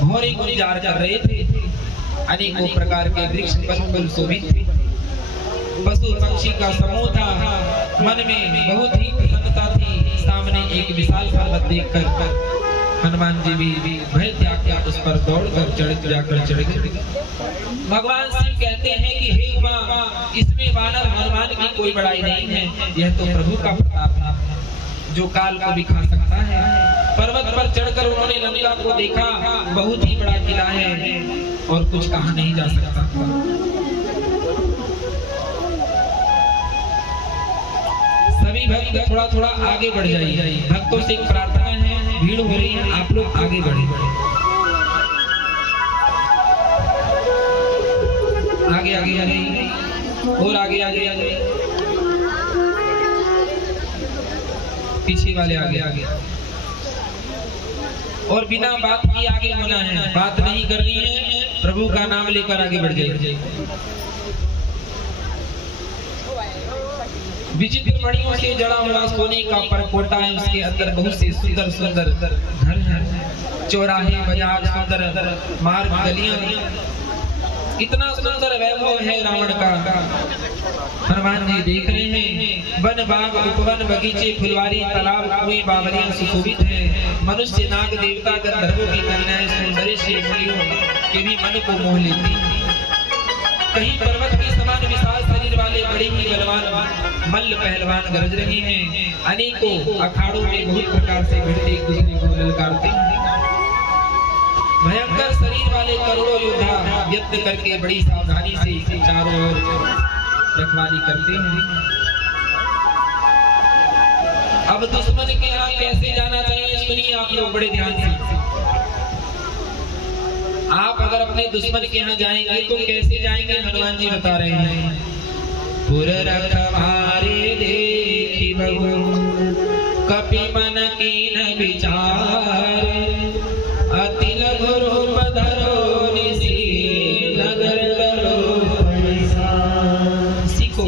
घोड़े गुलजार कर रहे थे। अनेकों प्रकार के वृक्ष फल शोभित थे। पशु पक्षी का समूह था। मन में बहुत ही प्रसन्नता थी। सामने एक विशाल पर्वत देखकर हनुमान जी भी भय त्याग कर उस पर दौड़कर चढ़ गए। भगवान शिव कहते हैं कि हे मां, इसमें वानर हनुमान की कोई बड़ाई नहीं है, यह तो प्रभु का प्रताप है जो काल को भी खा सकता है। पर्वत पर चढ़कर उन्होंने लंका को देखा। बहुत ही बड़ा किला है और कुछ कहा नहीं जा सकता। सभी भक्त थोड़ा थोड़ा आगे बढ़ जाइए। भक्तों से एक प्रार्थना है, भीड़ हो रही है, आप लोग आगे बढ़े। आगे आगे आगे और आगे आगे आगे, पीछे वाले आगे आगे, और बिना बात की आगे होना है, बात नहीं करनी है। प्रभु का नाम लेकर आगे बढ़ जाइए। विचित्र मणियों से जड़ा हुआ सोने का परकोटा है। उसके अंदर बहुत से सुंदर सुंदर घर हैं, चौराहे, बाजार, सुंदर मार्ग, गलियां। इतना सुंदर वैभव है रावण का। हनुमान जी देख रहे हैं वन बाग उपवन बगीचे फुलवारी तालाब कुएं बावलियां सुशोभित है। मनुष्य नाग देवता गंधर्वों की कन्याएं सौंदर्य से के भी मन को मोह लेती। कहीं पर्वत के समान विशाल शरीर वाले बड़े ही बलवान मल्ल पहलवान गरज रहे हैं। अनेकों अखाड़ों में बहुत प्रकार से भिड़ते एक दूसरे को ललकारते हैं। भयंकर शरीर वाले करोड़ों योद्धा यत्न करके बड़ी सावधानी से चारों ओर रखवाली करते हैं। अब दुश्मन के यहाँ कैसे जाना चाहिए सुनिए आप लोग बड़े ध्यान से। आप अगर अपने दुश्मन के यहाँ जाएंगे तो कैसे जाएंगे हनुमान जी बता रहे हैं। पुर रखवारे देखी बहु कपि मन कीन विचार अति लघु रूप धरो निसी नगर करो पैसा। सीखो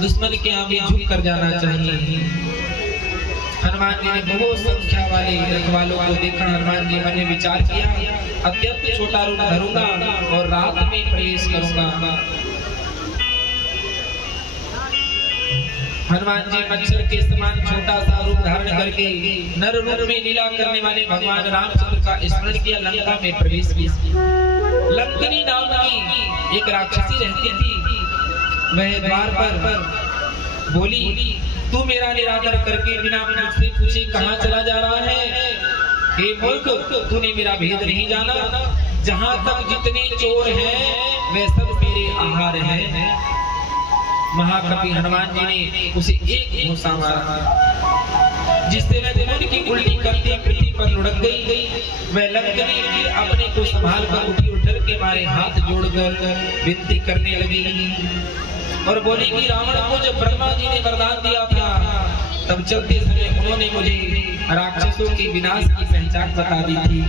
दुश्मन के यहाँ भी झुक कर जाना चाहिए। हनुमान जी ने बहुत संख्या वाले रखवालों को देखा। हनुमान जी मन में विचार किया, अत्यंत छोटा रूप धरूंगा और रात में प्रवेश करूंगा। हनुमान जी मच्छर के समान छोटा सा रूप धारण करके नर रूप में लीला करने वाले भगवान रामचंद्र का स्मरण किया। लंका में प्रवेश किया। लंकनी नाम की एक राक्षसी रहती थी। वह द्वार पर बोली, तू मेरा निरादर करके बिना मुझसे पूछे कहाँ चला जा रहा है? हे मूर्ख, तूने मेरा भेद नहीं जाना। जहाँ तक जितने चोर हैं वे सब मेरे आहार हैं। महाकवि हनुमान जी ने उसे एक घूंसा मारा जिससे वह खून की उल्टी करती पृथ्वी पर लुढ़क गई। वह लंकनी फिर अपने को संभाल कर उठी और डर के मारे हाथ जोड़कर विनती करने लगी, और बोली कि रावण को जब ब्रह्मा जी ने वरदान दिया था तब चलते समय उन्होंने मुझे राक्षसों के विनाश की पहचान बता दी थी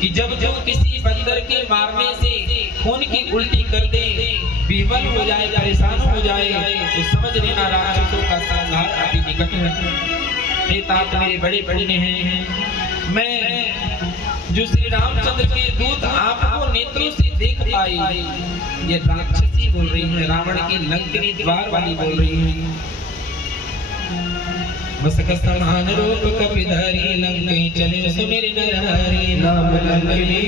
कि जब किसी बंदर के मारने से खून की उल्टी कर दे, विवल हो जाए, परेशान हो जाए, तो समझ लेना राक्षसों का संहार अति निकट है। हे तात मेरे बड़े बड़े हैं, मैं जो श्री रामचंद्र के दूत आपको नेत्रों से देख पाई, ये राक्षसी बोल रही है, रावण की लंकनी द्वार वाली बोल रही है। मसक समान रूप कपिधारी लंकई चले सुमेर नरहरि नाम लंकनी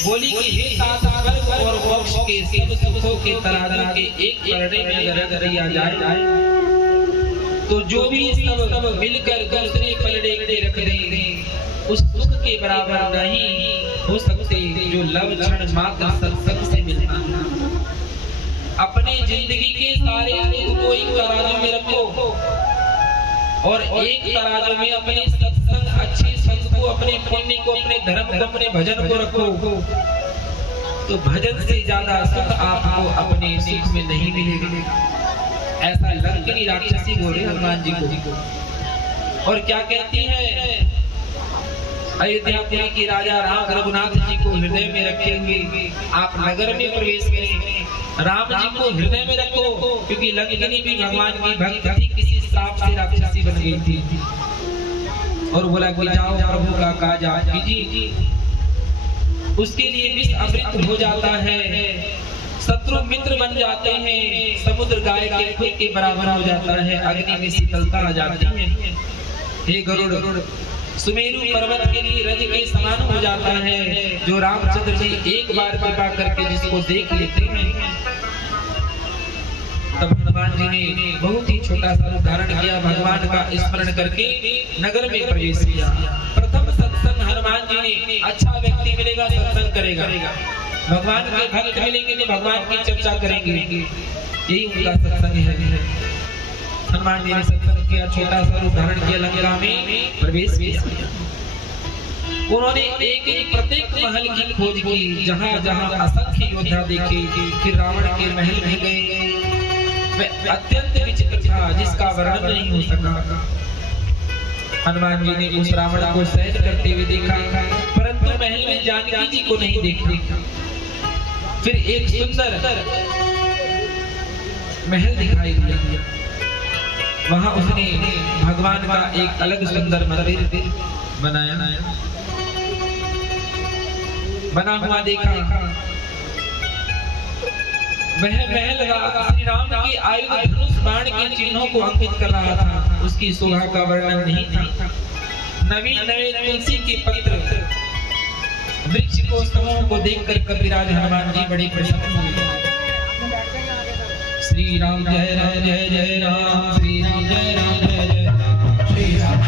बोली कि हे तात स्वर्ग और मोक्ष के सब सुखों के तराजू के एक पलड़े में रख दिया जाए तो जो भी सब मिलकर दूसरे पलड़े में रख देंगे उस सुख के बराबर नहीं हो सकते जो लव क्षण मात्र सत्संग से मिलता है। अपने जिंदगी के सारे सुख को एक तराजू में रखो और एक तराजू में अपने सत्संग अच्छे संग को, अपने पुण्य को, अपने धर्म को, अपने भजन को रखो तो भजन से ज्यादा सुख आपको अपने सुख में नहीं मिलेगा। ऐसा लंकिनी राक्षसी बोले हनुमान जी को। और क्या कहती है, अयोध्यापुरी के राजा राम रघुनाथ जी को हृदय में रखे हुए आप नगर में प्रवेश करें, राम जी को हृदय में रखो क्योंकि लंकिनी भी भगवान की भक्त थी, किसी सांप से राक्षसी बन गई थी। और बोला कि जाओ प्रभु का काज आप कीजिए। उसके लिए विष अमृत हो जाता है, शत्रु मित्र बन जाते हैं, समुद्र गाय के खुद के बराबर हो जाता है, अग्नि में शीतलता आ जाती है। हे गरुड़, सुमेरु पर्वत के लिए रज के समान हो जाता है, जो रामचंद्र जी एक बार कृपा करके जिसको देख लेते हैं। तब हनुमान जी ने बहुत ही छोटा सा उदाहरण किया, भगवान का स्मरण करके नगर में प्रवेश किया। प्रथम सत्संग हनुमान जी ने, अच्छा व्यक्ति मिलेगा सत्संग करेगा, भगवान के भक्त मिलेंगे तो भगवान की चर्चा करेंगे, यही उनका सत्संग है। हनुमान जी ने सत्संग किया, छोटा सा उदाहरण किया, लंका में प्रवेश किया। उन्होंने एक एक प्रत्येक महल की खोज की, जहाँ जहाँ असंख्य योद्धा देखे, फिर रावण के महल में गए। वह अत्यंत विचित्र था जिसका वर्णन नहीं हो सका। हनुमान जी ने उस रावण को सहज करते हुए देखा, परंतु महल में जानकी जी को नहीं देखा। फिर एक सुंदर महल दिखाई दिया, वहां उसने भगवान का एक अलग सुंदर मंदिर बना हुआ देखा। वह महल श्री राम की आयुध धनुष बाण के चिन्हों को अंकित कर रहा था, उसकी शोभा का वर्णन नहीं था। नवीन नए तुलसी के पत्र वृक्ष को समूह को देखकर कपिराज हनुमान जी बड़े प्रसन्न हुए। श्री राम जय राम जय जय राम, श्री राम जय राम जय जय राम, श्री राम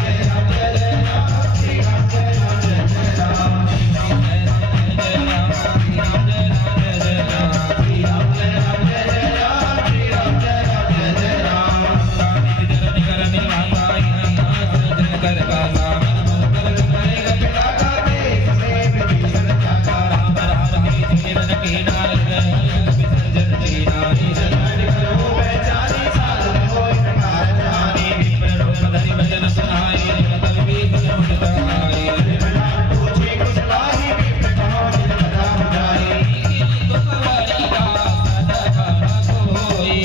घर का सावन मंगल करेगा पिता का देश में विभीषण जाका राम राम के जीवन के नाल विसर्जन की नारी जलाने करो पहचानी साधन होय नकार जानी विप्र पदरि वचन सुनाए तब भी गुण आए पूछे कुछ लाही विप्र कहो जिन बता बुझाए तो कवारी दास सदा कोई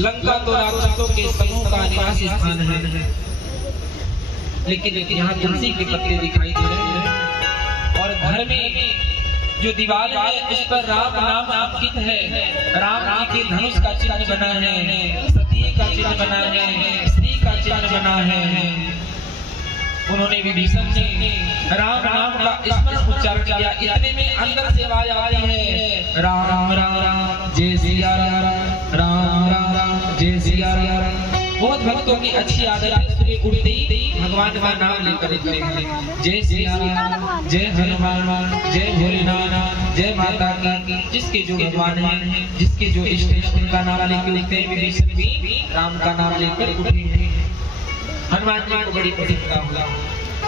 लंका तो राक्षसों के समूह का निवास स्थान है, लेकिन यहाँ तुलसी के पत्ते दिखाई दे रहे हैं और घर में जो दीवार है उस पर राम नाम अंकित है। राम जी के धनुष का चिन्ह बना है, सती का चिन्ह बना है, स्त्री का चिन्ह बना है। उन्होंने विभीषण ने राम नाम का स्मरण उच्चारण किया। इतने में अंदर से आवाज आती है राम राम राम जय सिया राम राम राम जय सिया राम। बहुत भक्तों की अच्छी आदत है सुबह उठते ही भगवान का नाम लेकर उठते हैं। जय सिया राम, जय हनुमान, जय भोलेनाथ, जय माता की। जिसके जो भगवान है, जिसके जो इष्ट है उनका नाम लेकर उठते हैं। विभीषण भी राम का नाम लेकर उठे हैं। हनुमान जी को बड़ी प्रसन्नता हुआ।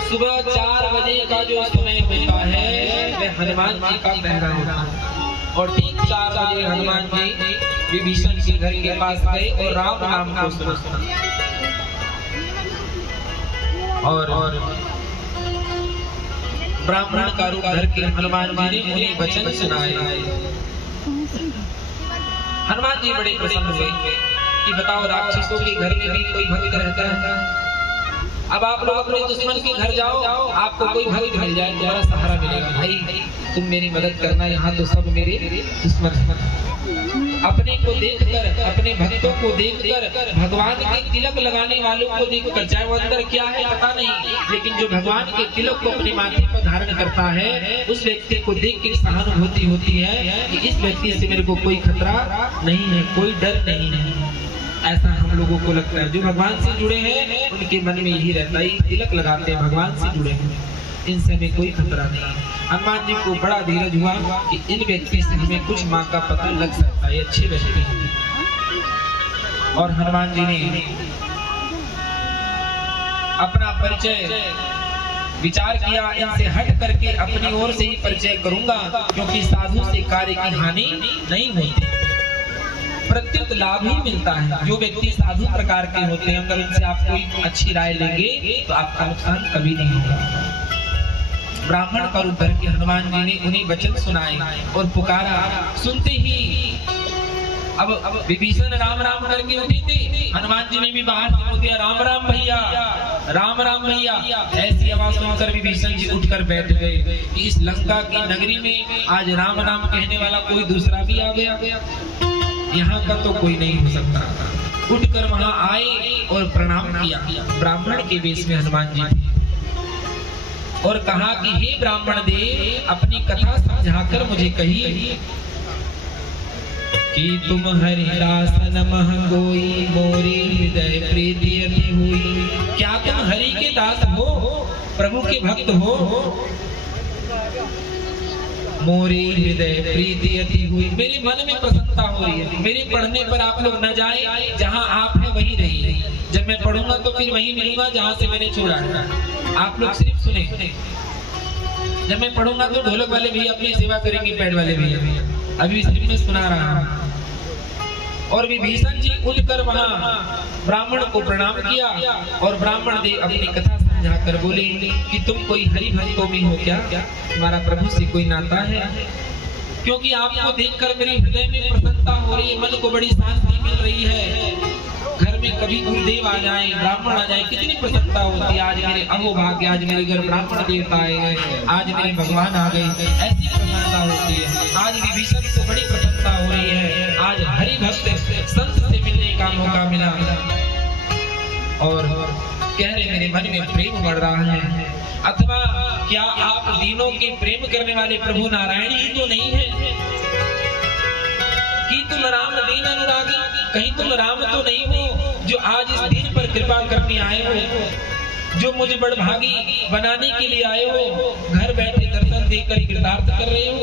सुबह 4 बजे का जो समय होता है वह हनुमान जी का पहरा होता है और ठीक 4 बजे हनुमान जी विभीषण के घर के पास गए और राम नाम को सुना और ब्राह्मण का रूप धर के हनुमान जी ने उन्हें वचन सुनाए। हनुमान जी बड़े प्रसन्न हुए कि बताओ राक्षसों के घर में भी कोई भक्त रहता है। अब आप लोग अपने दुश्मन के घर जाओ, आपको कोई भक्त मिल जाए, तुम्हारा सहारा मिलेगा। भाई तुम मेरी मदद करना, यहाँ तो सब मेरे दुश्मन हैं। अपने को देखकर, अपने भक्तों को देखकर, भगवान के तिलक लगाने वालों को देखकर, चाहे वो अंदर क्या है पता नहीं, लेकिन जो भगवान के तिलक को अपने माथे पर धारण करता है उस व्यक्ति को देख के सहानुभूति होती है कि इस व्यक्ति से मेरे को कोई खतरा नहीं है, कोई डर नहीं है। ऐसा हम लोगों को लगता है। जो भगवान से जुड़े हैं उनके मन में यही रहता है, तिलक लगाते हैं, भगवान से जुड़े हैं, इनसे हमें कोई खतरा नहीं। हनुमान जी को बड़ा धीरज हुआ कि इन व्यक्ति से हमें कुछ माँ का पता लग सकता है, अच्छे व्यक्ति हैं। और हनुमान जी ने अपना परिचय विचार किया, इनसे हट करके अपनी ओर से ही परिचय करूंगा, क्योंकि साधु से कार्य की हानि नहीं होती, प्रत्युत लाभ ही मिलता है। जो व्यक्ति साधु प्रकार के होते हैं अगर उनसे आप कोई अच्छी राय लेंगे तो आपका नुकसान कभी नहीं होगा। ब्राह्मण का रूप धर के हनुमान जी ने उन्हें वचन सुनाए और पुकारा। सुनते ही अब विभीषण राम राम करके उठे थे, हनुमान जी ने भी बाहर से बोल दिया राम राम भैया, राम राम भैया। ऐसी आवाज सुनकर विभीषण जी उठकर बैठ गए। इस लंका की नगरी में आज राम राम कहने वाला कोई दूसरा भी आ गया, यहाँ का तो कोई नहीं हो सकता। उठकर वहां आए और प्रणाम किया। ब्राह्मण के वेश में हनुमान जी थे और कहा कि हे ब्राह्मण देव, अपनी कथा समझाकर मुझे कहिए कि तुम हरिदास नमः कोई मोरी हृदय प्रीति अति हुई। क्या तुम हरि के दास हो, प्रभु के भक्त हो? मोरी हृदय प्रीति अति हुई। मेरे मन में प्रसन्नता हो रही है। मेरे पढ़ने पर आप लोग न जाए, जहाँ आप हैं वहीं रहिए। जब मैं पढ़ूंगा तो फिर वहीं मिलूंगा जहाँ से मैंने छोड़ा है। आप लोग सिर्फ सुने। जब मैं पढ़ूंगा तो ढोलक वाले भैया अपनी सेवा करेंगे, पैड वाले भैया। अभी सिर्फ मैं सुना रहा हूँ। और विभीषण जी उठकर वहां ब्राह्मण को प्रणाम किया और ब्राह्मण देव अपनी कथा समझाकर बोले कि तुम कोई हरि भक्तों में हो क्या? तुम्हारा प्रभु से कोई नाता है? क्योंकि आपको देखकर मेरे हृदय में प्रसन्नता हो रही है, मन को बड़ी शांति मिल रही है। घर में कभी गुरुदेव आ जाए, ब्राह्मण आ जाए, कितनी प्रसन्नता होती है। आज मेरे अहोभाग्य, आज मेरे घर ब्राह्मण देवता आए हैं, आज मेरे भगवान आ गए, ऐसी प्रसन्नता होती है। आज विभीषण को बड़ी प्रसन्नता हो रही है। आज हरि भक्त संत से मिलने का मौका मिला और कह रहे मेरे मन में प्रेम बढ़ रहा है। अथवा क्या आप दीनों के प्रेम करने वाले प्रभु नारायण ही तो नहीं है कि तुम राम दीन अनुरागी? कहीं तुम राम तो नहीं हो जो आज इस दीन पर कृपा करने आए हो, जो मुझे बड़भागी बनाने के लिए आए हो, घर बैठे दर्शन देकर कृतार्थ कर रहे हो?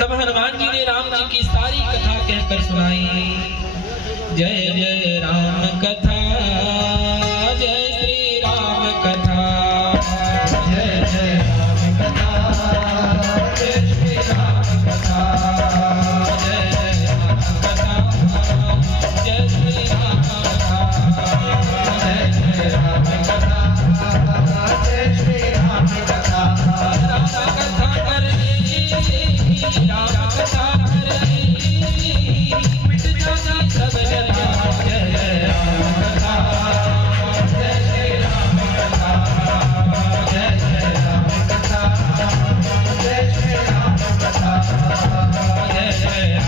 तब हनुमान जी ने राम जी की सारी कथा कहकर सुनाई। जय जय राम कथा, जय श्री राम कथा, जय जय राम कथा, जय श्री राम कथा, जय जय राम कथा, जय श्री राम कथा, जय जय राम कथा, जय श्री राम कथा। राम कथा करने, राम कथा करने, मिट जाती सब व्यथा। जय जय राम कथा, जय श्री राम कथा, जय जय राम कथा, जय श्री राम कथा, जय जय राम कथा, जय श्री राम कथा, जय जय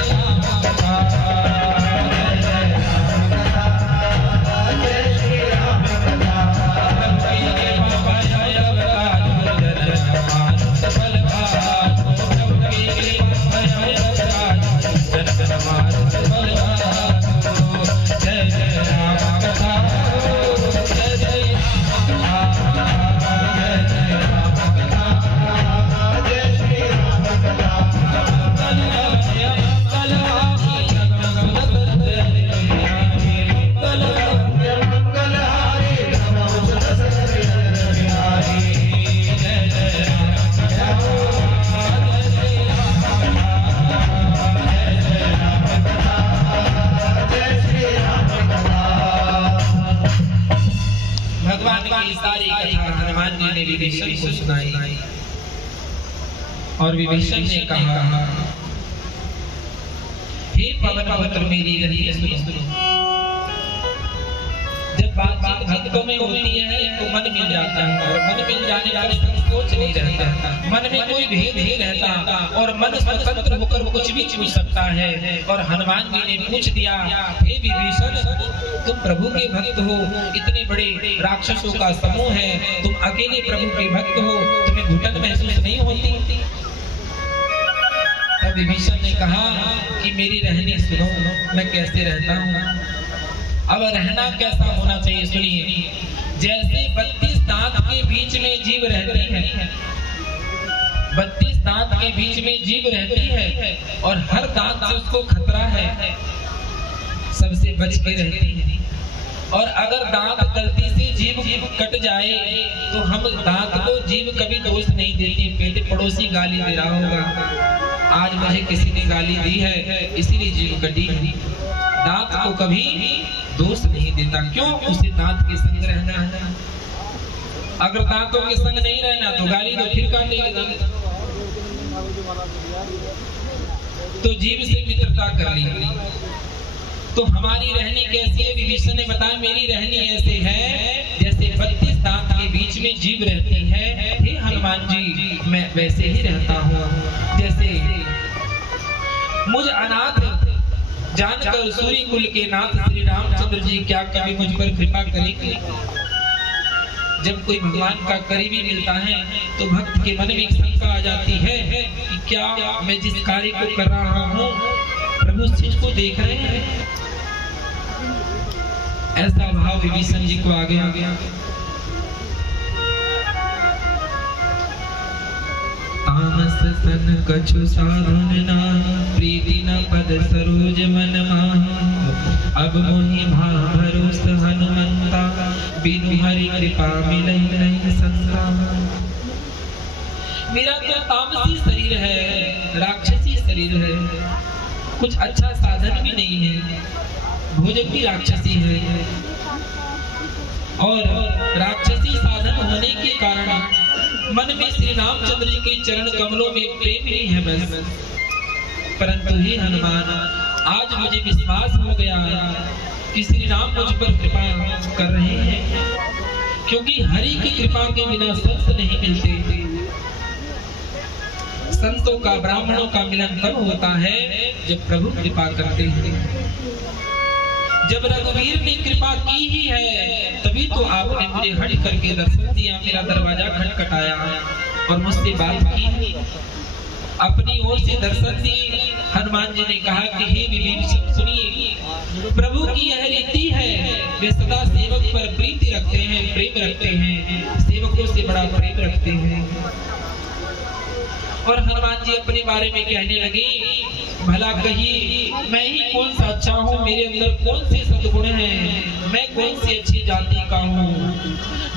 राम कथा, जय श्री राम कथा। प्रभु के बाबा जय अवतार, जय जय मानुष बलवान। प्रभु के बाबा जय अवतार, जय जय मानुष बलवान। जय जय राम कथा, जय जय राम कथा, जय जय राम कथा, जय श्री राम कथा। भगवान की सारी कथा हनुमान जी ने विभीषण को सुनाई और विभीषण ने कहा, हे पवन पुत्र मेरी रही सुनो। जब बातचीत भक्तों में होती है तो मन मिल जाता है और मन मिल जाने पर संकोच नहीं रहता, मन में कोई भेद नहीं रहता और मन स्वतंत्र होकर कुछ भी चूज सकता है। और हनुमान जी ने पूछ दिया, हे विभीषण तुम प्रभु के भक्त हो, इतने बड़े राक्षसों का समूह है, तुम अकेले प्रभु के भक्त हो, तुम्हें घुटन महसूस नहीं होती? तब विभीषण ने कहा कि मेरी रहनी सुनो, मैं कैसे रहता हूँ। अब रहना कैसा होना चाहिए सुनिए। जैसे 32 दांत के बीच में जीव रहती है, 32 दांत के बीच में जीव रहती है और हर दांत से उसको खतरा है, सबसे बच के रहती है। और अगर दांत गलती से जीव कट जाए तो हम दांत को जीव कभी दोष नहीं देते, पहले पड़ोसी गाली दे रहा होगा, आज मुझे किसी ने गाली दी है इसीलिए जीव कटी। दांत को कभी दोष नहीं देता, क्यों? उसे दांत के संग रहना है। अगर दांतों के संग नहीं रहना तो गाली तो फिर काटेगा। तो जीव से मित्रता कर ली। तो हमारी रहनी कैसी है? विभीषण ने बताया मेरी रहनी ऐसे है जैसे 32 दांत के बीच में जीव रहती है। हे हनुमान जी मैं वैसे ही रहता हूँ। जैसे मुझ अनाथ जानकर सूर्य कुल के नाथ श्री रामचंद्र जी क्या कभी मुझ पर कृपा करेंगे? जब कोई भगवान का करीबी मिलता है तो भक्त के मन में एक शंका आ जाती है कि क्या मैं जिस कार्य को कर रहा हूँ प्रभु उस चीज को देख रहे हैं? ऐसा भाव विभीषण जी को आ गया। तामस सन कछु साधन ना, प्रीति न पद सरोज मन माह। अब मोहि भा भरोस हनुमंता, बिनु हरि कृपा मिलै नहीं संता। मेरा तो तामसी शरीर है, राक्षसी शरीर है, कुछ अच्छा साधन भी नहीं है, भोजन भी राक्षसी है, और राक्षसी साधन होने के कारण मन में श्री रामचंद्र जी के चरण कमलों में प्रेम ही है बस। परंतु हे हनुमान, आज मुझे विश्वास हो गया कि श्री राम मुझ पर कृपा कर रहे हैं, क्योंकि हरि की कृपा के बिना संत नहीं मिलते। संतों का, ब्राह्मणों का मिलन तब होता है जब प्रभु कृपा करते हैं। जब रघुवीर ने कृपा की ही है, तभी तो आपने मुझे हट करके दर्शन दिया, मेरा दरवाजा खटखटाया और मुझसे बात की, अपनी ओर से दर्शन दिए। हनुमान जी ने कहा कि हे विभीषण सुनिए, प्रभु की यह रीति है, वे सदा सेवक पर प्रीति रखते हैं, प्रेम रखते हैं, सेवकों से बड़ा प्रेम रखते हैं। और हनुमान जी अपने बारे में कहने लगे, भला कहिए मैं ही कौन सा अच्छा हूँ, मेरे अंदर कौन से सद्गुण हैं, मैं कौन सी अच्छी जाति का हूँ।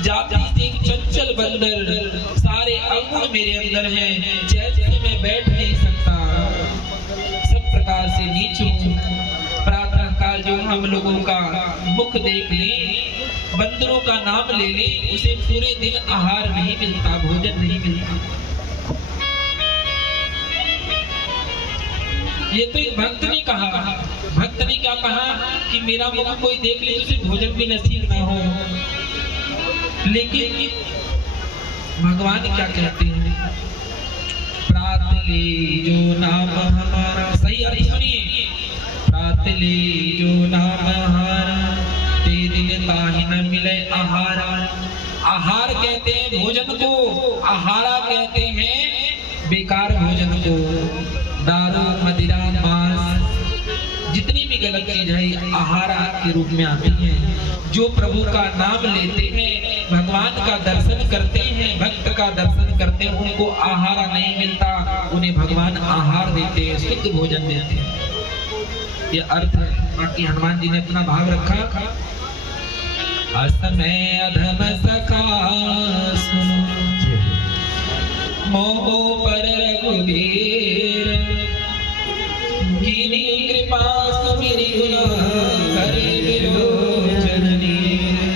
जाति से चंचल बंदर, सारे अवगुण मेरे अंदर हैं, जैसे मैं बैठ नहीं सकता, सब प्रकार से नीच हूँ। प्रातः काल जो हम लोगों का मुख देख ले, बंदरों का नाम ले ले, उसे पूरे दिन आहार नहीं मिलता, भोजन नहीं मिलता। ये तो एक भक्त ने कहा, भक्त ने क्या कहा कि मेरा मुख कोई देख ले उसे भोजन भी नसीब ना हो। लेकिन भगवान क्या कहते हैं, प्रात ले जो नाम हमारा, सही अर्थ सुनिए, प्रात ले जो नाम हमारा, ते दिन ताहि न मिले आहारा। आहार कहते हैं भोजन को, आहारा कहते हैं बेकार भोजन को। दारू, मदिरा, मांस, जितनी भी गलत चीज है आहारा के रूप में आती है। जो प्रभु का नाम लेते हैं, भगवान का दर्शन करते हैं, भक्त का दर्शन करते हैं, उनको आहारा नहीं मिलता, उन्हें भगवान आहार देते हैं, शुद्ध भोजन देते हैं। ये अर्थ है। बाकी हनुमान जी ने अपना भाव रखा, असमय अधम सखा सुनो, मोह पर रघुवीर, कीनी कृपा सुमिरि गुना करे विलोचनी।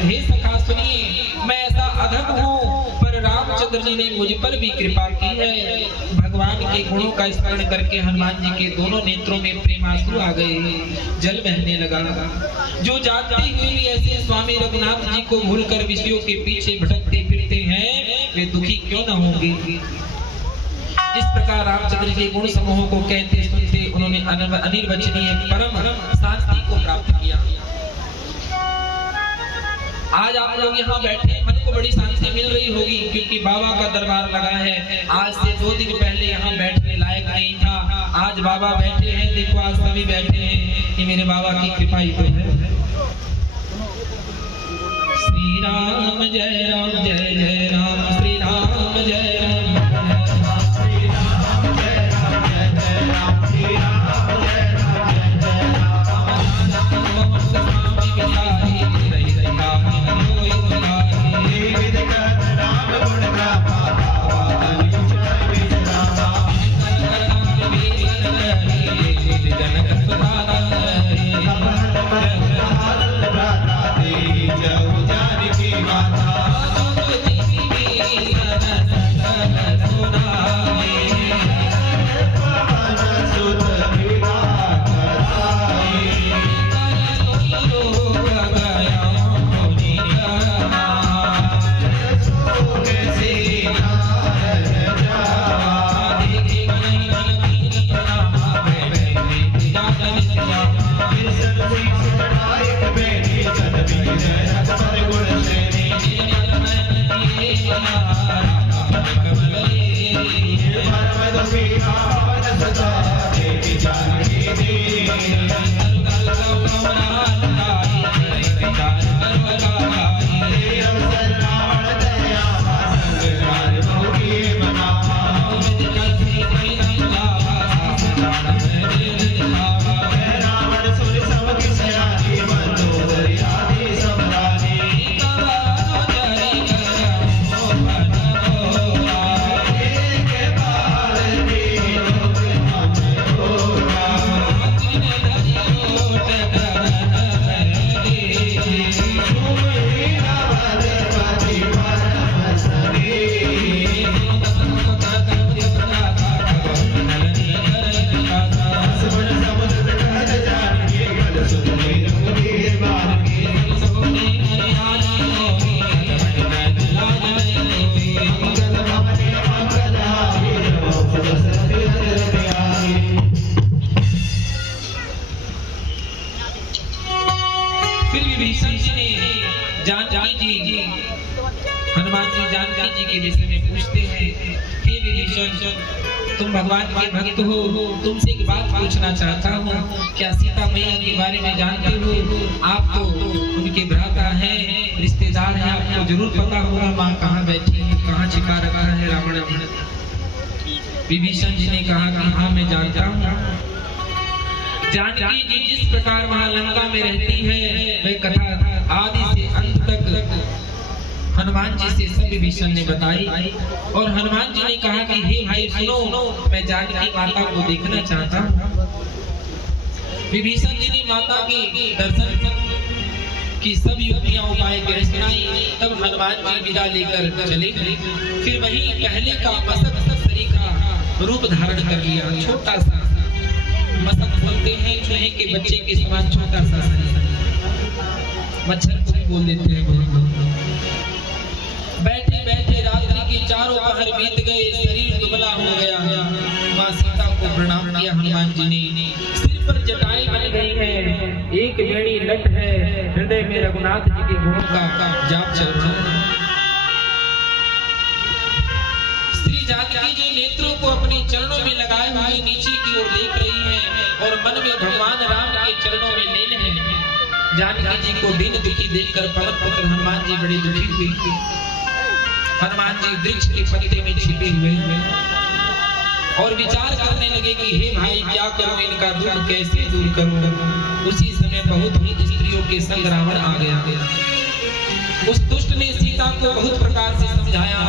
हे सखा सुनिए, मैं ऐसा अधम हूँ, पर रामचंद्र जी ने मुझ पर भी कृपा की है। भगवान के गुणों का स्मरण करके हनुमान जी के दोनों नेत्रों में प्रेमाश्रु आ गए, जल बहने लगा। जो जानते हुए भी ऐसे स्वामी रघुनाथ जी को भूलकर विषयों के पीछे भटकते फिरते हैं, वे दुखी क्यों न होंगे। इस प्रकार रामचंद्र के गुण समूहों को कहते सुनते उन्होंने अनिर्वचनीय परम शांति को प्राप्त किया। आज आप लोग यहाँ बैठे, मन को बड़ी शांति मिल रही होगी, क्योंकि बाबा का दरबार लगा है। आज से 2 दिन पहले यहाँ बैठने लायक नहीं था, आज बाबा बैठे हैं। देखो आज सभी बैठे हैं, कि मेरे बाबा की कृपा ही तो है। श्री राम जय राम, जय जय राम, श्री राम जय राम। जान की माता जानकी जी के विषय में पूछते हैं, हे विभीषण तुम भगवान के भक्त हो, तुमसे एक बात पूछना चाहता हूँ, क्या सीता मैया के बारे में जानते हो? आप तो उनके भ्राता हैं, रिश्तेदार हैं, आपको जरूर पता होगा माँ कहाँ बैठी है, कहाँ छिपा रखा है रावण। विभीषण जी ने कहा कि हाँ मैं जानता हूँ। जानकी जी जिस प्रकार वहाँ लंका में रहती है वह कथा आदि से अंत तक हनुमान जी से सब विभीषण ने बताई। और हनुमान जी ने कहा कि हे भाई सुनो, मैं जानकी माता को देखना चाहता हूँ। विभीषण जी ने माता के दर्शन की सब युक्तियां उपाय कह सुनाई। तब हनुमान जी विदा लेकर चले गए। फिर वही पहले का मसक सरीखा रूप धारण कर लिया। छोटा सा मसक बोलते हैं चूहे के बच्चे के समान छोटा सा मच्छर को बोल देते हैं। बैठे बैठे रात्रि के चारों पहर बीत गए, शरीर दुबला हो गया। माँ सीता को प्रणाम किया हनुमान जी ने। सिर पर जटाई बन गई है, एक बेड़ी लट है, हृदय में रघुनाथ जी के गुणों का जाप चल रहा है। श्री जानकी जी नेत्रों को अपने चरणों में लगाए हुए नीचे की ओर देख रही हैं और मन में भगवान राम के चरणों में लीन है। जानकी जी को दिन दुखी देखकर पवन पुत्र हनुमान जी बड़े दुखी हुए। हनुमान जी वृक्ष के पत्ते में छिपे हुए हैं और विचार करने लगे कि हे भाई क्या करूं, इनका दुख कैसे दूर करूं। उसी समय बहुत ही स्त्रियों के संग रावण आ गया। उस दुष्ट ने सीता को बहुत प्रकार से समझाया,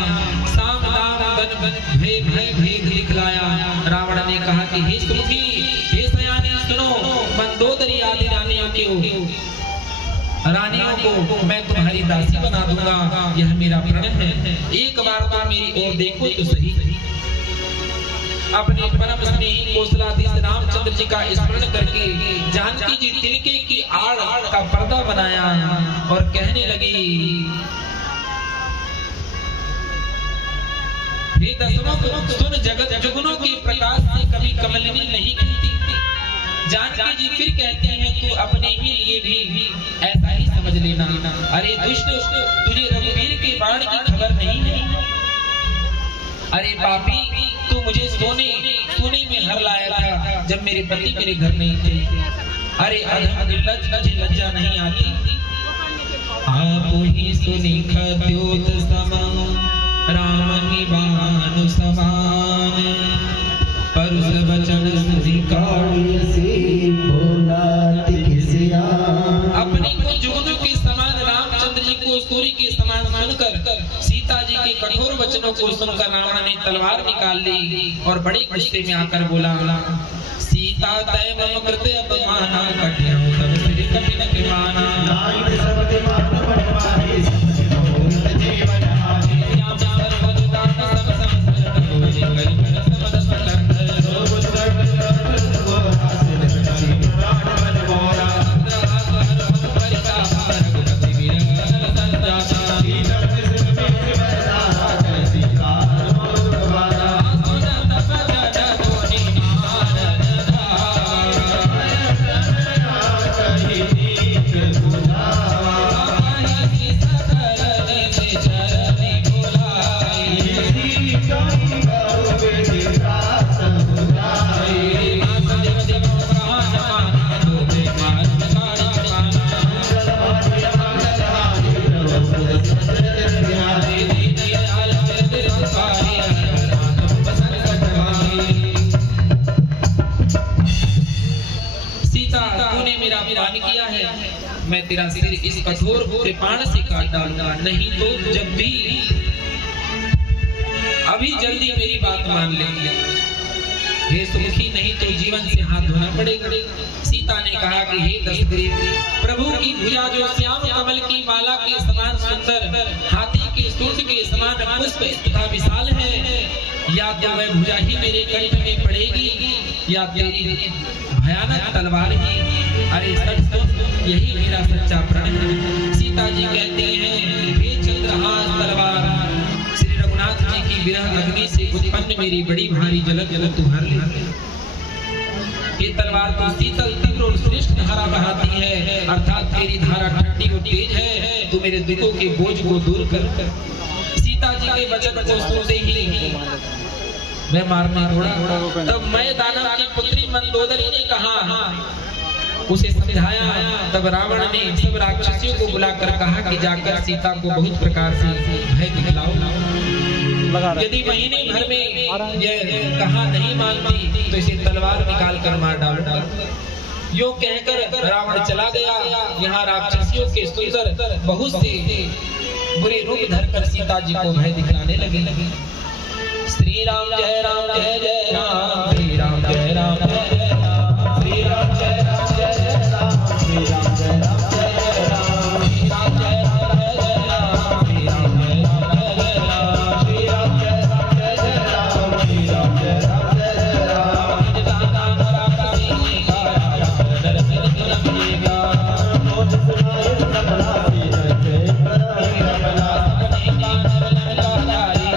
साम दाम दन भय भय भेद दिखलाया। रावण ने कहा कि हे सुखी, हे सयानी सुनो, मंदोदरी आदि रानियों को मैं तुम्हारी दासी बना दूंगा, यह मेरा प्रण है। एक बार तो मेरी ओर देखो तो सही। अपने परम स्नेही कौशलाधीश रामचंद्र जी का स्मरण करके जानकी जी तिनके की आड़ का पर्दा बनाया और कहने लगी, हे दसनों सुन, जगत जुगनों के प्रकाश से कभी कमलिनी नहीं खिलती। जानकी जी फिर कहते हैं तू अपने ही लिए भी ऐसा ही समझ लेना। अरे दुष्ट, तुझे रघुवीर के बाण की खबर नहीं है। अरे पापी, तू मुझे सोने में हर लाया था जब मेरे पति मेरे घर नहीं थे। अरे अधम निर्लज्ज, तुझे लज्जा नहीं आती। आप ही सुनी खद्योत समान, राम की बानु समान, परुष वचन सुधिकार्य से बोला तिकिसिया। अपनी को जुगनू के समान रामचंद्र जी को सूर्य के समान सुनकर सीता जी के कठोर वचनों को सुनकर रावण ने तलवार निकाल ली और बड़े गुस्से में आकर बोला, सीता तय मम कृते अपमाना, कठिन सब सिर कठिन किमाना। मैं तेरा सिर इस कठोर कृपाण से काट डालूंगा, नहीं तो जब भी अभी जल्दी मेरी बात मान लेंगे। हे सुमुखी, नहीं तो जीवन से हाथ धोना पड़ेगा। सीता ने कहा कि हे दशग्रीव, प्रभु की भुजा जो श्याम कमल की माला के समान सुंदर, हाथी के सूंड के समान पुष्प तथा विशाल है, या तो वह भुजा ही मेरे कंठ में पड़ेगी या तेरी भयानक तलवार ही। अरे सच यही मेरा सच्चा प्रण है। सीता जी कहते हैं, हे चंद्रहास तलवार, श्री रघुनाथ जी की विरह अग्नि से उत्पन्न मेरी बड़ी भारी जलन तू हर ले। ये तलवार तो शीतल तीव्र और श्रेष्ठ धारा बहाती है, अर्थात तेरी धारा ठंडी और तेज है, तू मेरे दुखों के बोझ को दूर कर। सीता जी के वचन को सुनते ही मैं मारना छोड़ा। तब मैं दानव की पुत्री मंदोदरी ने कहा, उसे समझाया। तब रावण ने सब राक्षसियों को बुलाकर कहा कि जाकर सीता को बहुत प्रकार से भय दिखलाओ। यदि महीने भर में यह कहा नहीं मानती तो इसे तलवार निकाल कर मार डालूंगा। यो कहकर रावण चला गया। यहाँ राक्षसियों के सुंदर बहुत से बुरे रूप धरकर सीता जी को भय दिखलाने लगे। श्री राम जय राम जय जय राम, श्री राम जय राम जय जय राम, श्री राम जय राम जय जय राम, श्री राम जय राम जय जय राम, श्री राम जय राम जय जय राम, श्री राम जय राम जय जय राम, श्री राम जय राम जय जय राम, श्री राम जय राम जय जय राम। निज दान राम जी का राम दर्शन दिलगा, मोद सुनाए सबला की जय प्रभु अपने कान लंका धारी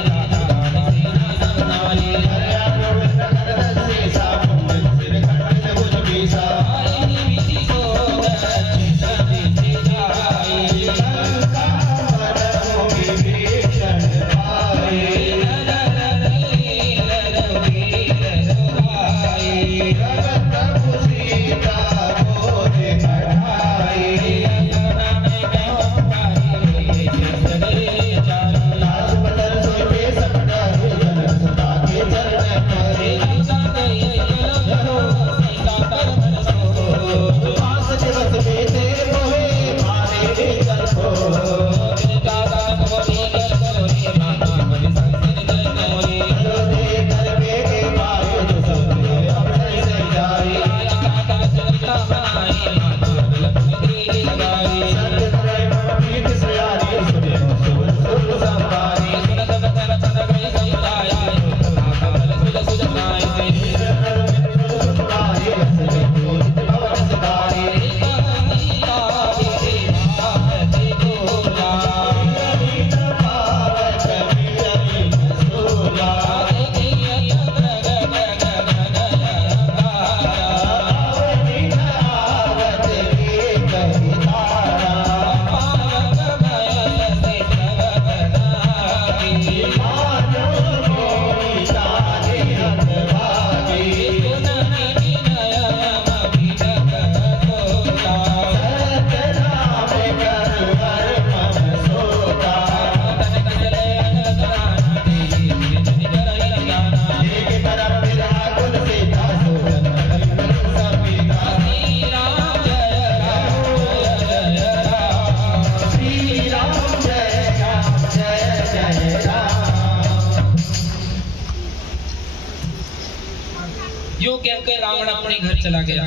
यो कहकर रावण अपने घर चला गया।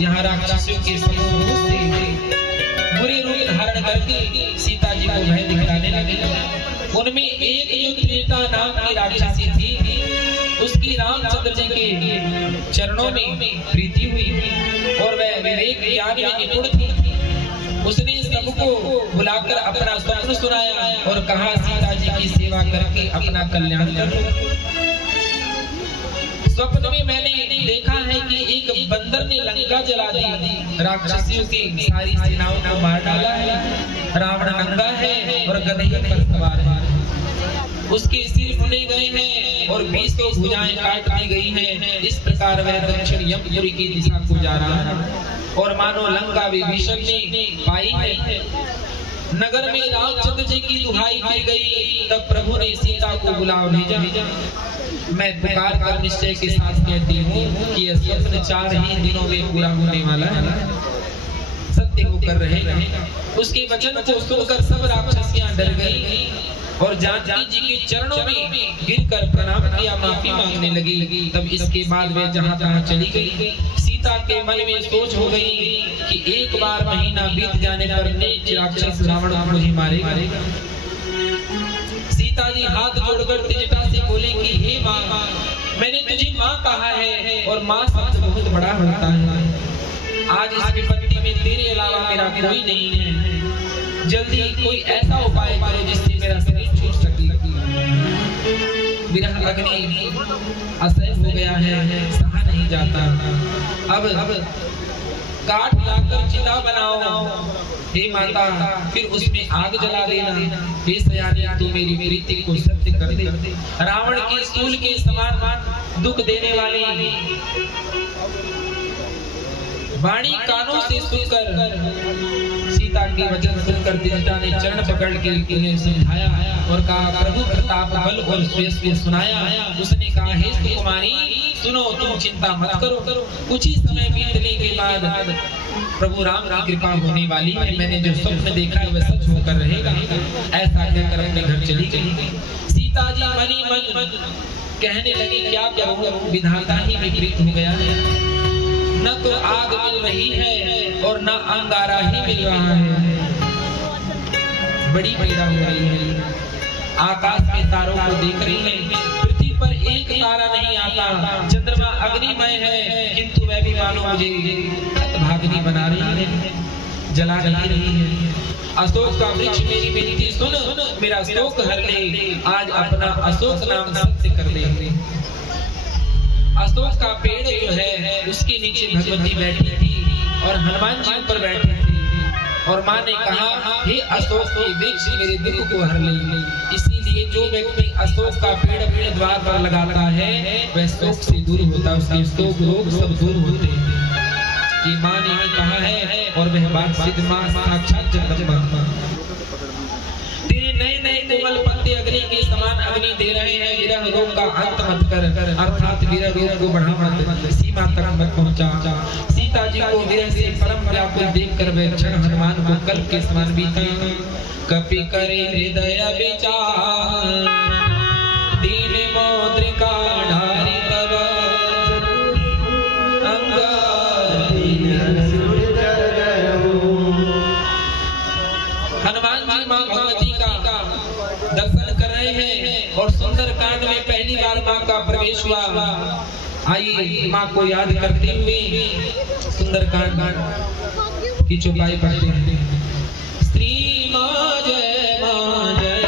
यहाँ राक्षसों के समूह बुरे रूप धारण करके सीता जी को भय दिखलाने लगे। उनमें एक त्रेता नाम की राक्षसी थी। उसकी रामचंद्र जी के चरणों में प्रीति हुई और वह विवेक ज्ञान में निपुण थी। उसने सबको बुलाकर अपना स्वप्न सुनाया और कहा, सीता जी की सेवा करके अपना कल्याण करो। स्वप्न में मैंने देखा है कि एक बंदर ने लंका जला दी, राक्षसियों की सारी सेनाओं को मार डाला है। रावण नंगा है और गधे पर सवार है। उसके सिर फुले गए हैं और 20 भुजाएं काट दी गई हैं। इस प्रकार वह दक्षिण यमपुरी की दिशा को जा रहा है और मानो लंका विभीषण ने पाई है। नगर में रामचंद्र जी की दुहाई की गई। तब प्रभु ने सीता को बुला भेजा। मैं पुकार कर निश्चय के साथ कहती हूँ कि यह स्वप्न 4 ही दिनों में पूरा होने वाला है, सत्य होकर रहेगा। उसके वचन को सुनकर सब राक्षसियां डर गई और जानकी जी के चरणों में गिरकर प्रणाम किया, माफी मांगने लगी। तब इसके बाद वे जहाँ तहाँ चली गई। सीता के मन में सोच हो गई कि एक बार महीना बीत जाने पर नीच राक्षस रावण मुझे मारेगा। सीता जी हाथ जोड़कर तेजता से बोले कि हे माँ, मैंने तुझे माँ कहा है और माँ शब्द बहुत बड़ा होता है। आज इस विपत्ति में तेरे अलावा मेरा कोई नहीं है। जल्दी कोई ऐसा उपाय करो जिससे मेरा शरीर छूट सके। विरह अग्नि असह्य हो गया है, सहा नहीं जाता। अब काट लाकर चिता बनाओ हे माता फिर उसमें आग जला देना। हे सयानी तू मेरी प्रीति को सत्य कर दे। रावण के सूल के समान दुख देने वाली वाणी कानों से सुनकर सीता के वचन सुनकर त्रिजटा ने चरण पकड़ के उन्हें समझाया और कहा प्रभु प्रताप बल और श्रेष्ठ को सुनाया। उसने कहा हे सुकुमारी सुनो तुम चिंता मत करो, कुछ ही समय बीतने के बाद प्रभु राम की कृपा होने वाली है। मैंने जो स्वप्न देखा है वह सच होकर रहेगा। ऐसा कहकर अपने घर चली गई। सीता जी मनी मन कहने लगी क्या करूं, विधाता ही विपरीत हो गया है। न तो आग मिल रही है और न अंगारा ही मिल रहा है। बड़ी पीड़ा हो रही है। आकाश में तारों को देख रही है, पृथ्वी पर एक तारा नहीं आता। चंद्रमा अग्निमय है किंतु वह भी मानो मुझे हतभागिनी बना रही है, जला नहीं रही है। अशोक का वृक्ष मेरी विनती सुन, मेरा शोक हर ले, आज अपना अशोक नाम सत्य कर दे। अशोक का पेड़ जो है उसके नीचे भगवती बैठी थी और हनुमान जी पर बैठे थे और माँ ने कहा हे अशोक के वृक्ष मेरे दुख को हर ले। इसीलिए जो व्यक्ति अशोक का पेड़ अपने द्वार पर लगाता है वह शोक से दूर होता है, उसके शोक रोग सब दूर होते हैं। ये माँ ने ही कहा है और वह बात सिद्ध माँ साक्षात जगदम्बा। तेरे नए नए कोमल पत्ते अग्नि के समान अग्नि दे रहे हैं। विरह रोग का अंत मत कर, अर्थात विरह रोग को बढ़ा मत, सीमा तक मत पहुंचा। सीता जी को विरह से परम व्याकुल देखकर वह क्षण हनुमान को कल्प के समान बीता। कपि करे हृदय विचार, दीन मौद्रिका ढारी तब हनुमान जी माँ भगवती का दर्शन कर रहे हैं और सुंदर कांड में पहली बार माँ का प्रवेश हुआ। आइए माँ को याद करते हुए सुंदर कांड की चौपाई पढ़ते हैं। श्री माँ जय माँ जय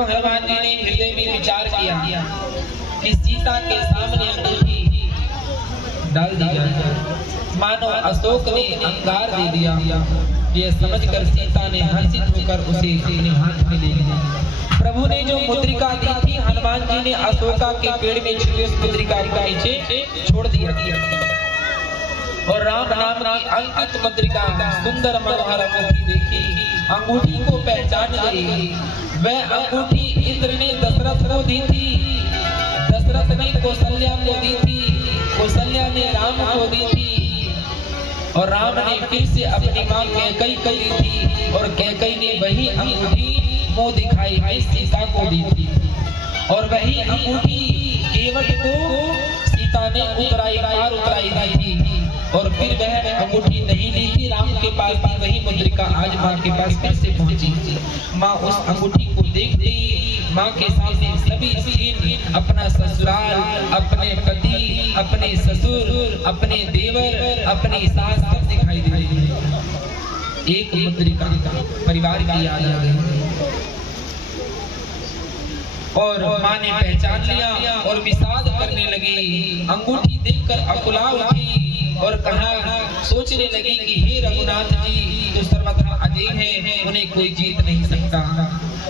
तब हनुमान जी ने हृदय में विचार किया कि सीता के सामने अंगूठी डाल दी जाए, मानो अशोक ने अंगार दे दिया। ये समझकर सीता ने हर्षित होकर उसे अपने हाथ में ले लिया। प्रभु ने जो मुद्रिका दी थी, हनुमान जी ने अशोका के पेड़ में छिपी उस मुद्रिका को नीचे छोड़ दिया और राम नाम की अंकित मुद्रिका सुंदर मनोहर अंगूठी देखी, अंगूठी को पहचान गई। वह अंगूठी इंद्र ने दशरथ को दी थी, दशरथ ने कौशल्या को दी थी, कौशल्या ने राम को दी थी और राम ने फिर से अपनी मां कैकेयी को दी थी और कैकेयी ने वही अंगूठी मुंह दिखाई में सीता को दी थी। और वही अंगूठी केवट को सीता ने उतराई थी और फिर वह अंगूठी नहीं ली थी राम के पास भी। वही मुद्रिका आज माँ के पास फिर से पहुंची। माँ उस अंगूठी को देखती, माँ के सामने सभी सीन, अपना ससुराल, अपने पति, अपने ससुर, अपने देवर, अपनी सास सब दिखाई दे रही है। एक मुद्रिका परिवार की याद आ गई और माँ ने पहचान लिया और विषाद करने लगी। अंगूठी देखकर अकुला उठी और कहा, सोचने लगी कि हे रघुनाथ जी तो सर्वथा अजय है, उन्हें कोई जीत नहीं सकता।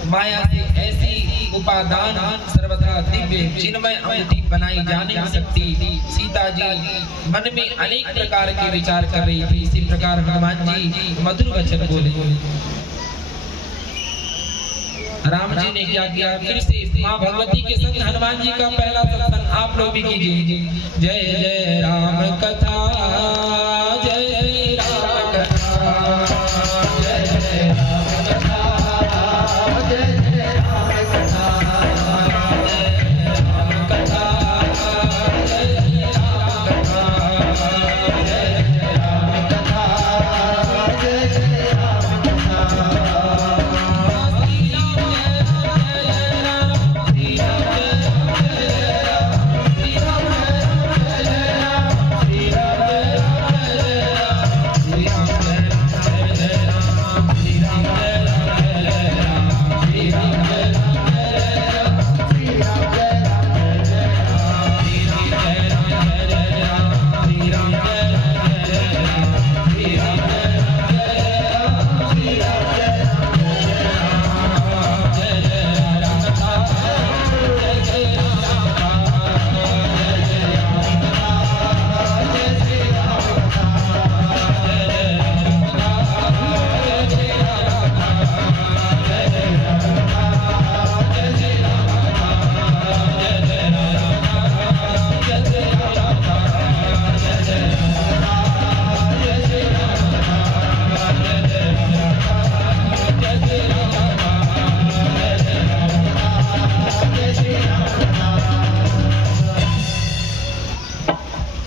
माया से ऐसी उपादान सर्वथा दिव्य चिन्मय अंगूठी बनाई जा नहीं सकती। सीता जी मन में अनेक प्रकार के विचार कर रही थी। इसी प्रकार हनुमान जी मधुर वचन बोले। राम जी ने क्या किया, फिर से माँ भगवती के संग हनुमान जी का पहला सत्संग आप लोग भी कीजिए। जय जय राम कथा, जय जय राम कथा, जय जय राम कथा, जय जय राम कथा, जय राम कथा, जय जय राम कथा, जय जय राम कथा, जय जय राम कथा।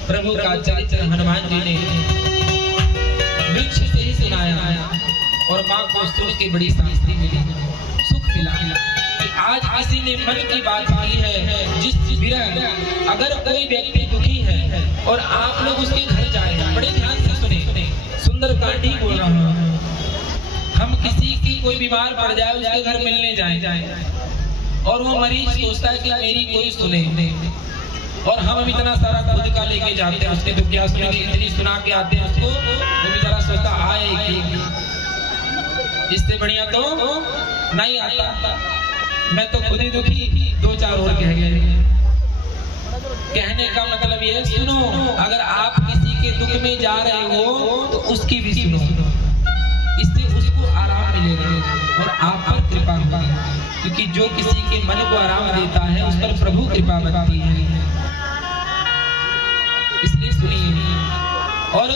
प्रभु का चरित्र हनुमान जी ने वृक्ष से ही सुनाया और माँ को सुन के बड़ी शांति मिली, सुख मिला कि आज किसी ने मन की बात की है। जिस विरह अगर कोई व्यक्ति दुखी है और आप लोग उसके घर जाए, बड़े ध्यान से सुने, सुंदर कांडी बोल रहा हूँ। हम किसी की कोई बीमार पड़ जाए, उसके घर मिलने जाए और वो मरीज सोचता है कि मेरी कोई सुने, और हम इतना सारा खुद का लेके जाते हैं, उसने तो क्या सुनेंगे, इतनी सुना के आते हैं उसको, वो बेचारा सोचता आएगी, इससे बढ़िया तो नहीं आता। मैं तो खुद ही दुखी, दो चार और कह गए। कहने का मतलब ये, सुनो, अगर आप किसी के दुख में जा रहे हो तो उसकी भी सुनो, इससे उसको आराम मिलेगा और आप पर कृपा होगी, क्योंकि जो किसी के मन को आराम देता है उस पर प्रभु कृपा बनती है। इसलिए सुनिए। और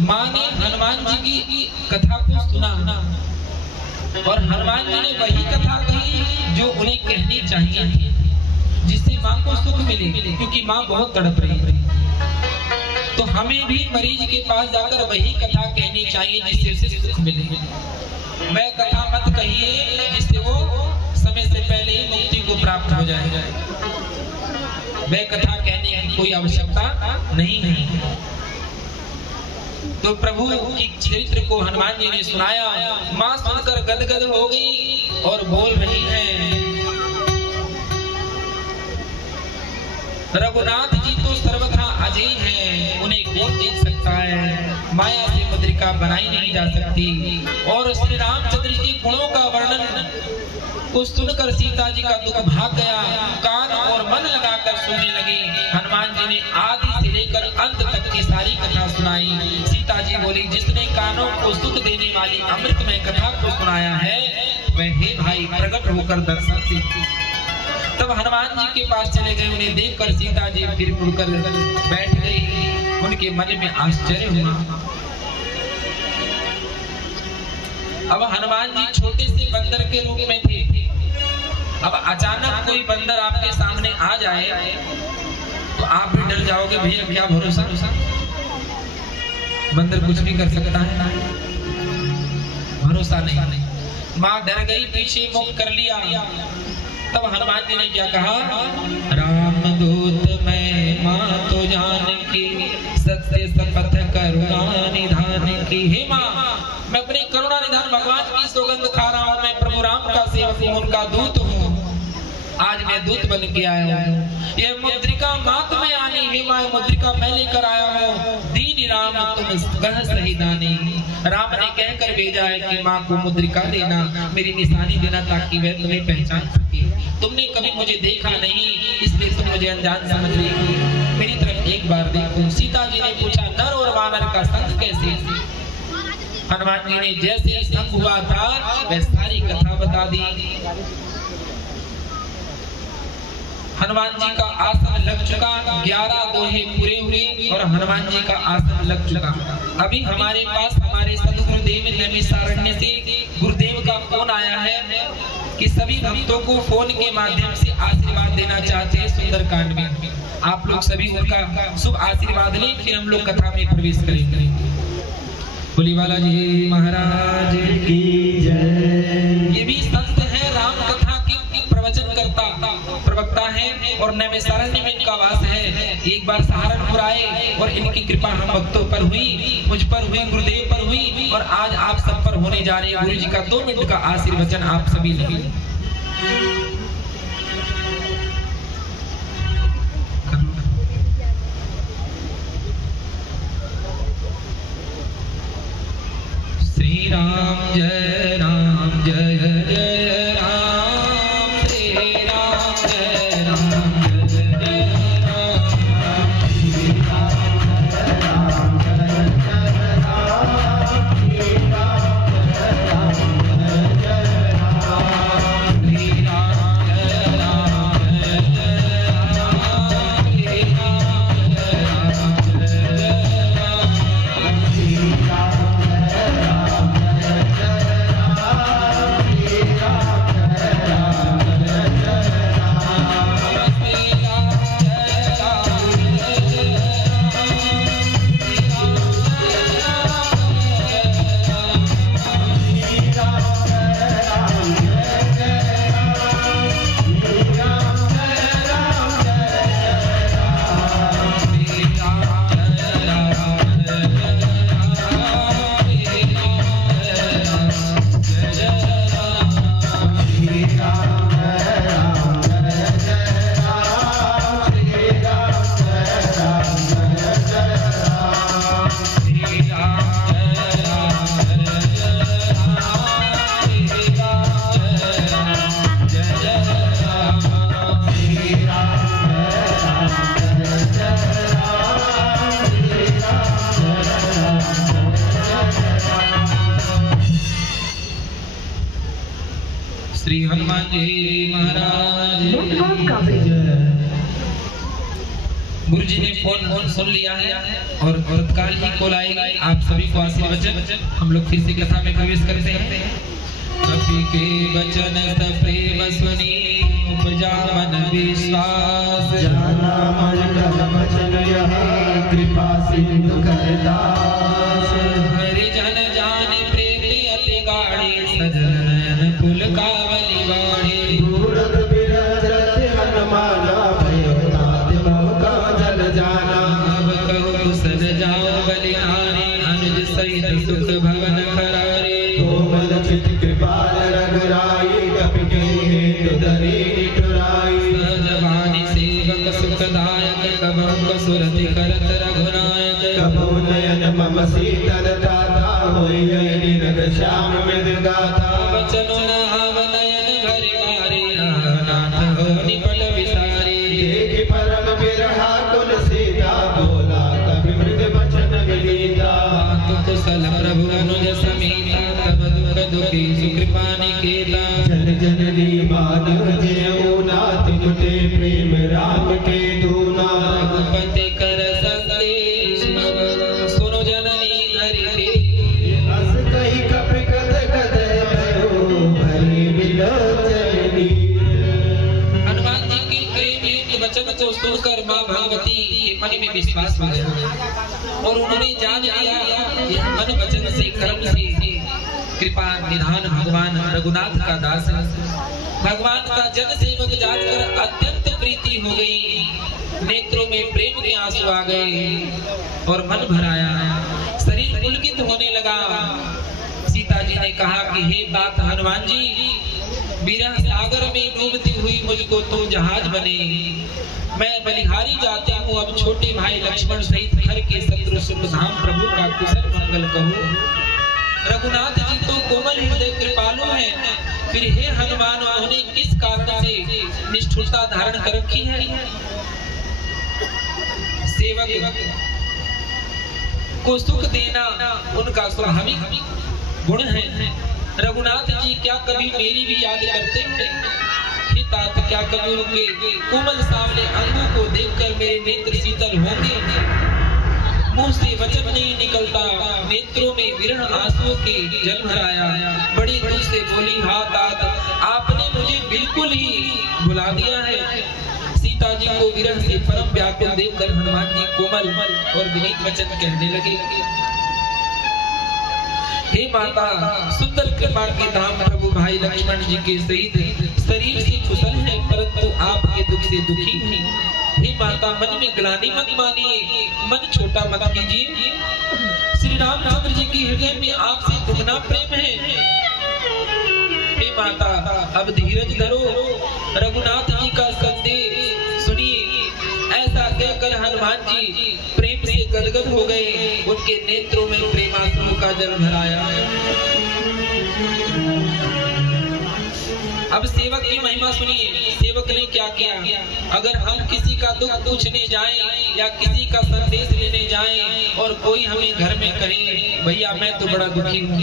माँ ने हनुमान जी की कथा को सुना और हनुमान जी ने वही कथा कही जो उन्हें कहनी चाहिए थी, जिससे माँ को सुख मिले, क्योंकि माँ बहुत तड़प रही थी। तो हमें भी मरीज के पास जाकर वही कथा कहनी चाहिए जिससे उसे सुख मिले। मैं कथा मत कहिए जिससे वो समय से पहले ही मुक्ति को प्राप्त हो जाए। वह कथा कहने की कोई आवश्यकता नहीं है। तो प्रभु की चरित्र को हनुमान जी ने सुनाया। माँ सुनकर गदगद हो गई और बोल रही है, रघुनाथ जी तो सर्वथा अजय हैं, उन्हें कौन देख सकता है। माया से मुद्रिका बनाई नहीं जा सकती। और श्री रामचंद्र जी के गुणों का वर्णन को सुनकर सीता जी का दुख भाग गया। कान और मन लगाकर सुनने लगे। हनुमान जी ने आदि से लेकर अंत तक की सारी कथा सुनाई। सीता जी बोली, जिसने कानों को सुख देने वाली अमृतमय कथा को सुनाया है, वह हे भाई प्रकट होकर दर्शन दे। तब हनुमान जी के पास चले गए। उन्हें देखकर सीता जी फिर मुड़कर बैठ गई। उनके मन में आश्चर्य हुआ। अब हनुमान जी छोटे से बंदर के रूप में थे। अब अचानक कोई बंदर आपके सामने आ जाए तो आप भी डर जाओगे, भैया क्या भरोसा। बंदर कुछ भी कर सकता है, भरोसा नहीं। माँ डर गई, पीछे मुख कर लिया। तब हनुमान जी ने क्या कहा, राम दूत मैं माँ तो जान की, सत्य शपथ करुणा निधान की। हे माँ, मैं अपने करुणा निधान भगवान की सौगंध खा रहा हूँ। मैं प्रभु राम का सेवक हूँ, उनका दूत हूँ। आज मैं दूत बन के आया हूँ। यह मुद्रिका मात में आनी, हे माँ मुद्रिका मैं लेकर आया हूँ। दीन राम तुम कह सही दानी। राम ने कहकर भेजा है कि माँ को मुद्रिका देना, मेरी निशानी देना, ताकि वह तुम्हें पहचान सके। तुमने कभी मुझे देखा नहीं, इसलिए तुम मुझे अनजान समझ रही हो। मेरी तरफ एक बार देखो। सीता जी ने पूछा, नर और वानर का संग कैसे। हनुमान जी ने जैसे ही संग हुआ था वह सारी कथा बता दी। हनुमान जी का आसन लग चुका, 11 दोहे पूरे हुए और हनुमान जी का आसन लग चुका। अभी हमारे पास हमारे सदगुरुदेव नैमिषारण्य से गुरुदेव का फोन आया है कि सभी भक्तों को फोन के माध्यम से आशीर्वाद देना चाहते हैं सुंदरकांड में। आप लोग सभी उनका शुभ आशीर्वाद लें, फिर हम लोग कथा में प्रवेश करेंगे। बोली बालाजी महाराज की जय। ये भी संत है, राम कथा के प्रवचन करता प्रवक्ता है और नैमिषारण्य में इनका वास है। एक बार सहारनपुर आए और इनकी कृपा हम भक्तों पर हुई, मुझ पर हुई, गुरुदेव पर हुई और आज आप सब पर होने जा रही है। गुरु जी का 2 मिनट का आशीर्वचन आप सभी लेंगे। श्री राम जय राम जय जय राम। श्री राम जय राम जय जय राम। श्री राम जय राम जय जय राम। श्री राम जय राम जय जय राम। श्री राम जय राम जय जय राम। श्री राम जय राम जय जय राम। श्री राम श्री हनुमान जी महाराज। गुरु जी ने फोन सुन लिया है और तत्काल ही कॉल आएगी। आप सभी को आशीर्वचन हम लोग फिर से कथा में प्रवेश करते हैं। कपि के वचन सब प्रेम सुनी, उपजा मन विश्वास। जाना मन कलम वचन यह, कृपा सिंधु करदास। हरि जन जान प्रीति अति गाढ़ी, सजन नयन कुल कावली बाढ़ी। दूरत बिरजत हनुमाना, भयो तात मौका जल जाना। अब कहु सज जाओ बलिहारी, अनुज सहित सुख भवन करारे। कोमल चित कृपाल रघुराई, कपि के हेतु धरी निठुराई। सहज वाणी सेवक सुखदायक, शीतल दाता होई निरद श्याम मृग गाता बचनो नाम नयन भर मारे नाथ हो निपट विसारे देखि परम बिरहा कुल सीता बोला कवि मृग वचन विनीता तो कुशल प्रभु अनुज समीता तब दुख दुखी सुकृपा निकेता जन जननी मानव जेऊ नाथ मुटे प्रेम राम के दूना रघुपति कर संदेश सुनो जननी धरि अस कही कपि कद कद भयो भरी विलोचनी। हनुमान जी की प्रेम वचन को सुनकर मां भगवती के मन में विश्वास हो गया और उन्होंने जान लिया यह मन वचन से कर्म से कृपा निधान भगवान रघुनाथ का दास है। भगवान का जन सेवक जानकर अत्यंत प्रीति हो गई, नेत्रों में प्रेम के आंसू आ गए और मन भर आया, शरीर पुलकित होने लगा। सीता जी ने कहा कि हे तात हनुमान जी, विरह सागर में डूबती हुई मुझको तुम जहाज बने, मैं बलिहारी जाती हूँ। अब छोटे भाई लक्ष्मण सहित घर के शत्रु सुखधाम प्रभु का कुशल मंगल कहूँ। रघुनाथ जी तो कोमल हृदय कृपालु हैं, फिर हे हनुमान उन्होंने किस कारण से निष्ठुरता धारण कर रखी है? सेवक को सुख देना उनका स्वाभाविक गुण है। रघुनाथ जी क्या कभी मेरी भी याद करते हैं? तात क्या कभी उनके कोमल सावले अंगों को देखकर मेरे नेत्र शीतल होंगे? मुंह से वचन नहीं निकलता, नेत्रों में विरह आंसुओं के जल भराया। बड़ी दूर से बोली, हा तात, आपने मुझे बिल्कुल ही भुला दिया है। सीता जी को विरह से परम व्याकुल देखकर हनुमान जी कोमल और विनीत वचन कहने लगे, हे माता, सुंदर कृपा के धाम प्रभु भाई लक्ष्मण जी के सहित शरीर से कुशल है, परंतु आपके दुख से दुखी हैं। हे माता, मन में ग्लानि मत मानिए, मन छोटा मत कीजिए। श्री रामचंद्र जी के हृदय में आपसे दुगना प्रेम है। हे माता, अब धीरज धरो, रघुनाथ जी का संदेश सुनिए। ऐसा कहकर हनुमान जी प्रेम से गदगद हो गए, उनके नेत्रों में प्रेमाश्रु का जल भराया। अब सेवक की महिमा सुनिए, सेवक ने क्या किया? अगर हम किसी का दुख पूछने जाएं या किसी का संदेश लेने जाएं और कोई हमें घर में कहे, भैया मैं तो बड़ा दुखी हूँ,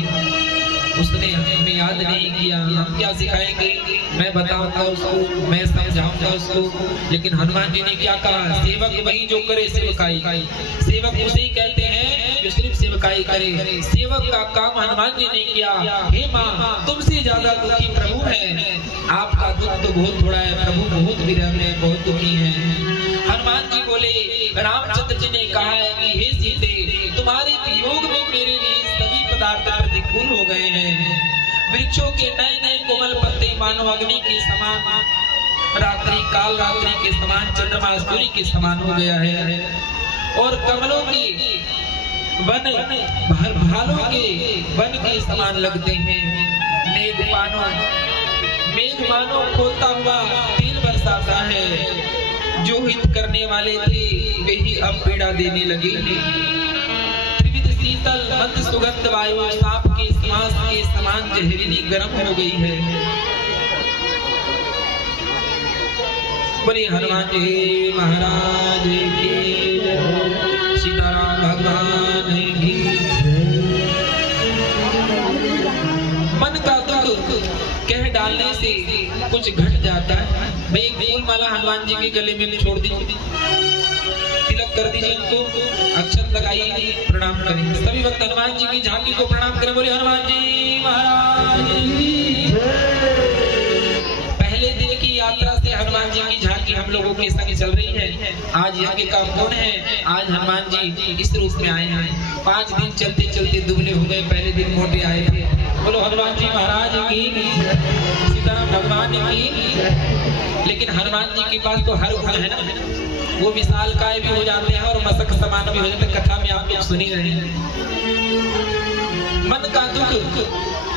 उसने हमें याद नहीं किया, हम क्या सिखाएंगे? मैं बताऊंगा उसको, मैं समझाऊंगा उसको। लेकिन हनुमान जी ने क्या कहा? सेवक वही जो करे सेवकाई। सेवक उसे कहते हैं जो सिर्फ सेवकाई करे। सेवक का काम हनुमान जी ने किया। हे माँ, तुमसे ज्यादा दुखी प्रभु है, आपका दुख तो बहुत थोड़ा है, प्रभु बहुत विरह में बहुत दुखी है। हनुमान जी बोले, रामचंद्र जी ने कहा है कि हे सीते, तुम्हारे वियोग में मेरे लिए सभी पदार्थ प्रतिकूल हो गए हैं। वृक्षों के नए नए कोमल पत्ते मानो अग्नि के समान, रात्रि काल रात्रि के समान, चंद्रमा सूर्य के समान हो गया है, और कमलों के वन भालों के वन के समान लगते हैं। मेघ मानो खोलता हुआ तेल बरसाता है। जो हित करने वाले थे वे ही अब पीड़ा देने लगे। त्रिविध शीतल मंद सुगंध वायु सांप के श्वास के समान जहरीली गर्म हो गई है। बोले हनुमान जी महाराज की जय, सीताराम भगवान की। मन का दुख कह डालने से कुछ घट जाता है। मैं एक फूल माला हनुमान जी के गले में छोड़ दीजिए, तिलक कर दीजिए, उनको अक्षत लगाइए, प्रणाम करें। सभी वक्त हनुमान जी की झांकी को प्रणाम करें। बोले हनुमान जी महाराज की। पहले दिन की यात्रा से हनुमान जी की झांकी हम लोगों के संग चल रही है। आज यज्ञ का कौन है? आज हनुमान जी इस रूप में आए हैं। 5 दिन चलते चलते दुबले हो गए, पहले दिन मोटे आए थे। बोलो हनुमान जी महाराज की, सीताराम भगवान की। लेकिन हनुमान जी के पास तो हर गुण है ना, वो विशाल काय भी हो जाते हैं और मस्तक समान भी हो जाते हैं। कथा में आप लोग सुनी रहे हैं। मन का दुख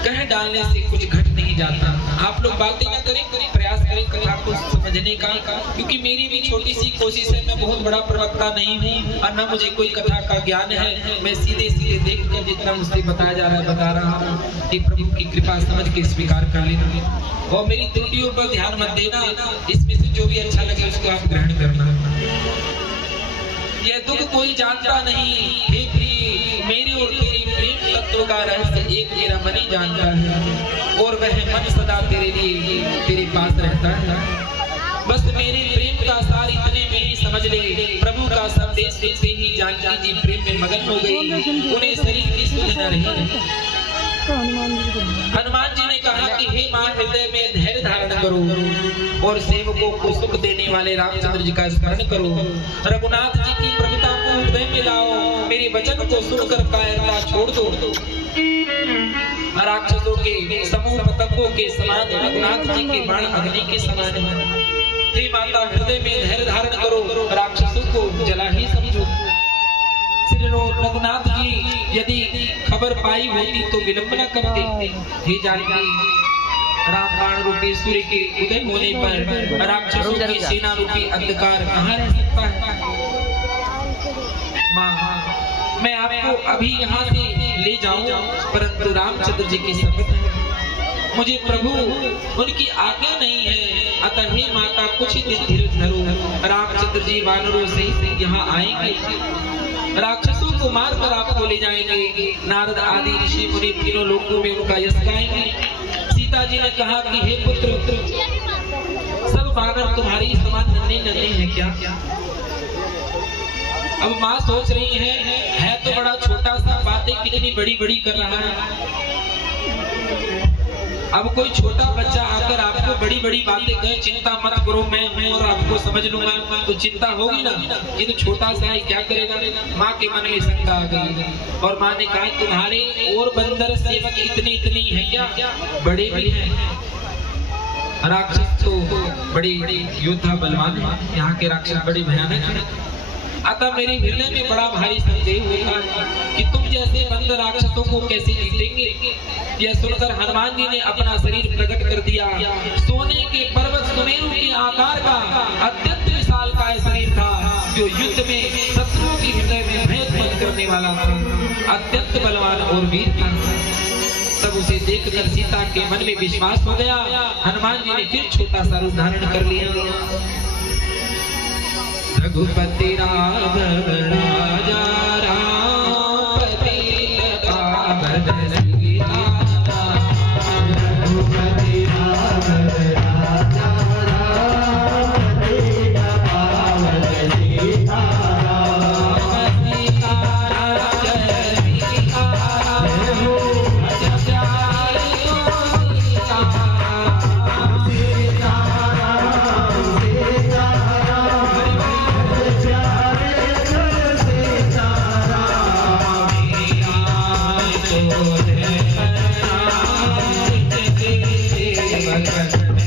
कह डालने से कुछ घट नहीं नहीं जाता। आप लोग बातें ना करें, प्रयास करें कथा को समझने का, क्योंकि मेरी भी छोटी सी कोशिश है। मैं बहुत बड़ा प्रवक्ता नहीं हूँ और न मुझे कोई कथा का ज्ञान है। मैं सीधे सीधे देख कर जितना मुझसे बताया जा रहा है बता रहा हूँ कि प्रभु की कृपा समझ के स्वीकार कर लेना और मेरी त्रुटियों पर ध्यान मत देना। इसमें से जो भी अच्छा लगे उसको आप ग्रहण करना। यह दुख कोई जानता नहीं, हे प्रिय मेरे और तेरे प्रेम तत्व का रहस्य एक मेरा मन ही जानता है और वह मन सदा तेरे लिए तेरे पास रहता है। बस मेरे प्रेम का सार इतने में ही समझ ले। प्रभु का संदेश सुनते ही जानकी जी प्रेम में मगन हो गई, उन्हें शरीर की सुध न रही। हनुमान जी ने कहा कि हे मां, हृदय में धैर्य धारण करो और सेवकों को सुख देने वाले रामचंद्र जी का स्मरण करो। रघुनाथ जी की प्रभुता को हृदय में लाओ, मेरे वचन को सुनकर कायरता छोड़ दो। राक्षसों के समूह पतंगों के समान रघुनाथ जी के बाण अग्नि के समान है। हे माता, हृदय में धैर्य धारण करो, राक्षसों को जला ही समझो। श्री रघुनाथ जी यदि खबर पाई होती तो विलंब न करते। हे जानकी, रामबाण रूपी सूर्य के उदय होने पर राक्षसों की सेना रूपी अंधकार कहाँ रह सकता है। माँ, मैं आपको अभी यहाँ से ले जाऊं, परंतु रामचंद्र जी की शपथ है, मुझे प्रभु उनकी आज्ञा नहीं है। अतः हे माता, कुछ ही दिन धीरज धरो। रामचंद्र जी वानरों से यहाँ आएंगे, राक्षसों को मारकर आपको ले जाएंगे। नारद आदि ऋषि मुनि तीनों लोगों में उनका यश गाएंगे। सीता जी ने कहा कि हे पुत्र, सब वानर तुम्हारी समान नन्हे नन्हे हैं क्या? अब माँ सोच रही है तो बड़ा छोटा सा, बातें कितनी बड़ी बड़ी कर रहा है। अब कोई छोटा बच्चा आकर आपको बड़ी बड़ी बातें कहे, चिंता मत करो मैं हूँ और आपको समझ लूंगा, तो चिंता होगी ना। ये तो छोटा सा है, क्या करेगा? माँ के मन में शंका आ गई और माँ ने कहा, तुम्हारे और बंदर सेवक इतनी है क्या? बड़े भी हैं। राक्षस तो बड़े योद्धा बलवान है, यहाँ के राक्षस बड़े भयानक हैं। अतः मेरे हृदय में बड़ा भारी संदेह होता है कि तुम जैसे बंदर राक्षसों को कैसे जीतेंगे। यह सुनकर हनुमान जी ने अपना शरीर प्रकट कर दिया। सोने के पर्वत सुमेरु के आकार का अत्यंत विशाल का शरीर था, जो युद्ध में शत्रुओं के हृदय में भय उत्पन्न करने वाला था, अत्यंत बलवान और वीर था। तब उसे देखकर सीता के मन में विश्वास हो गया। हनुमान जी ने फिर छोटा सा रूप धारण कर लिया। रघुपति राघव राजा राम पतित पावन सीता। रघुपति राघव राजा राम पतित पावन सीता। Thank you.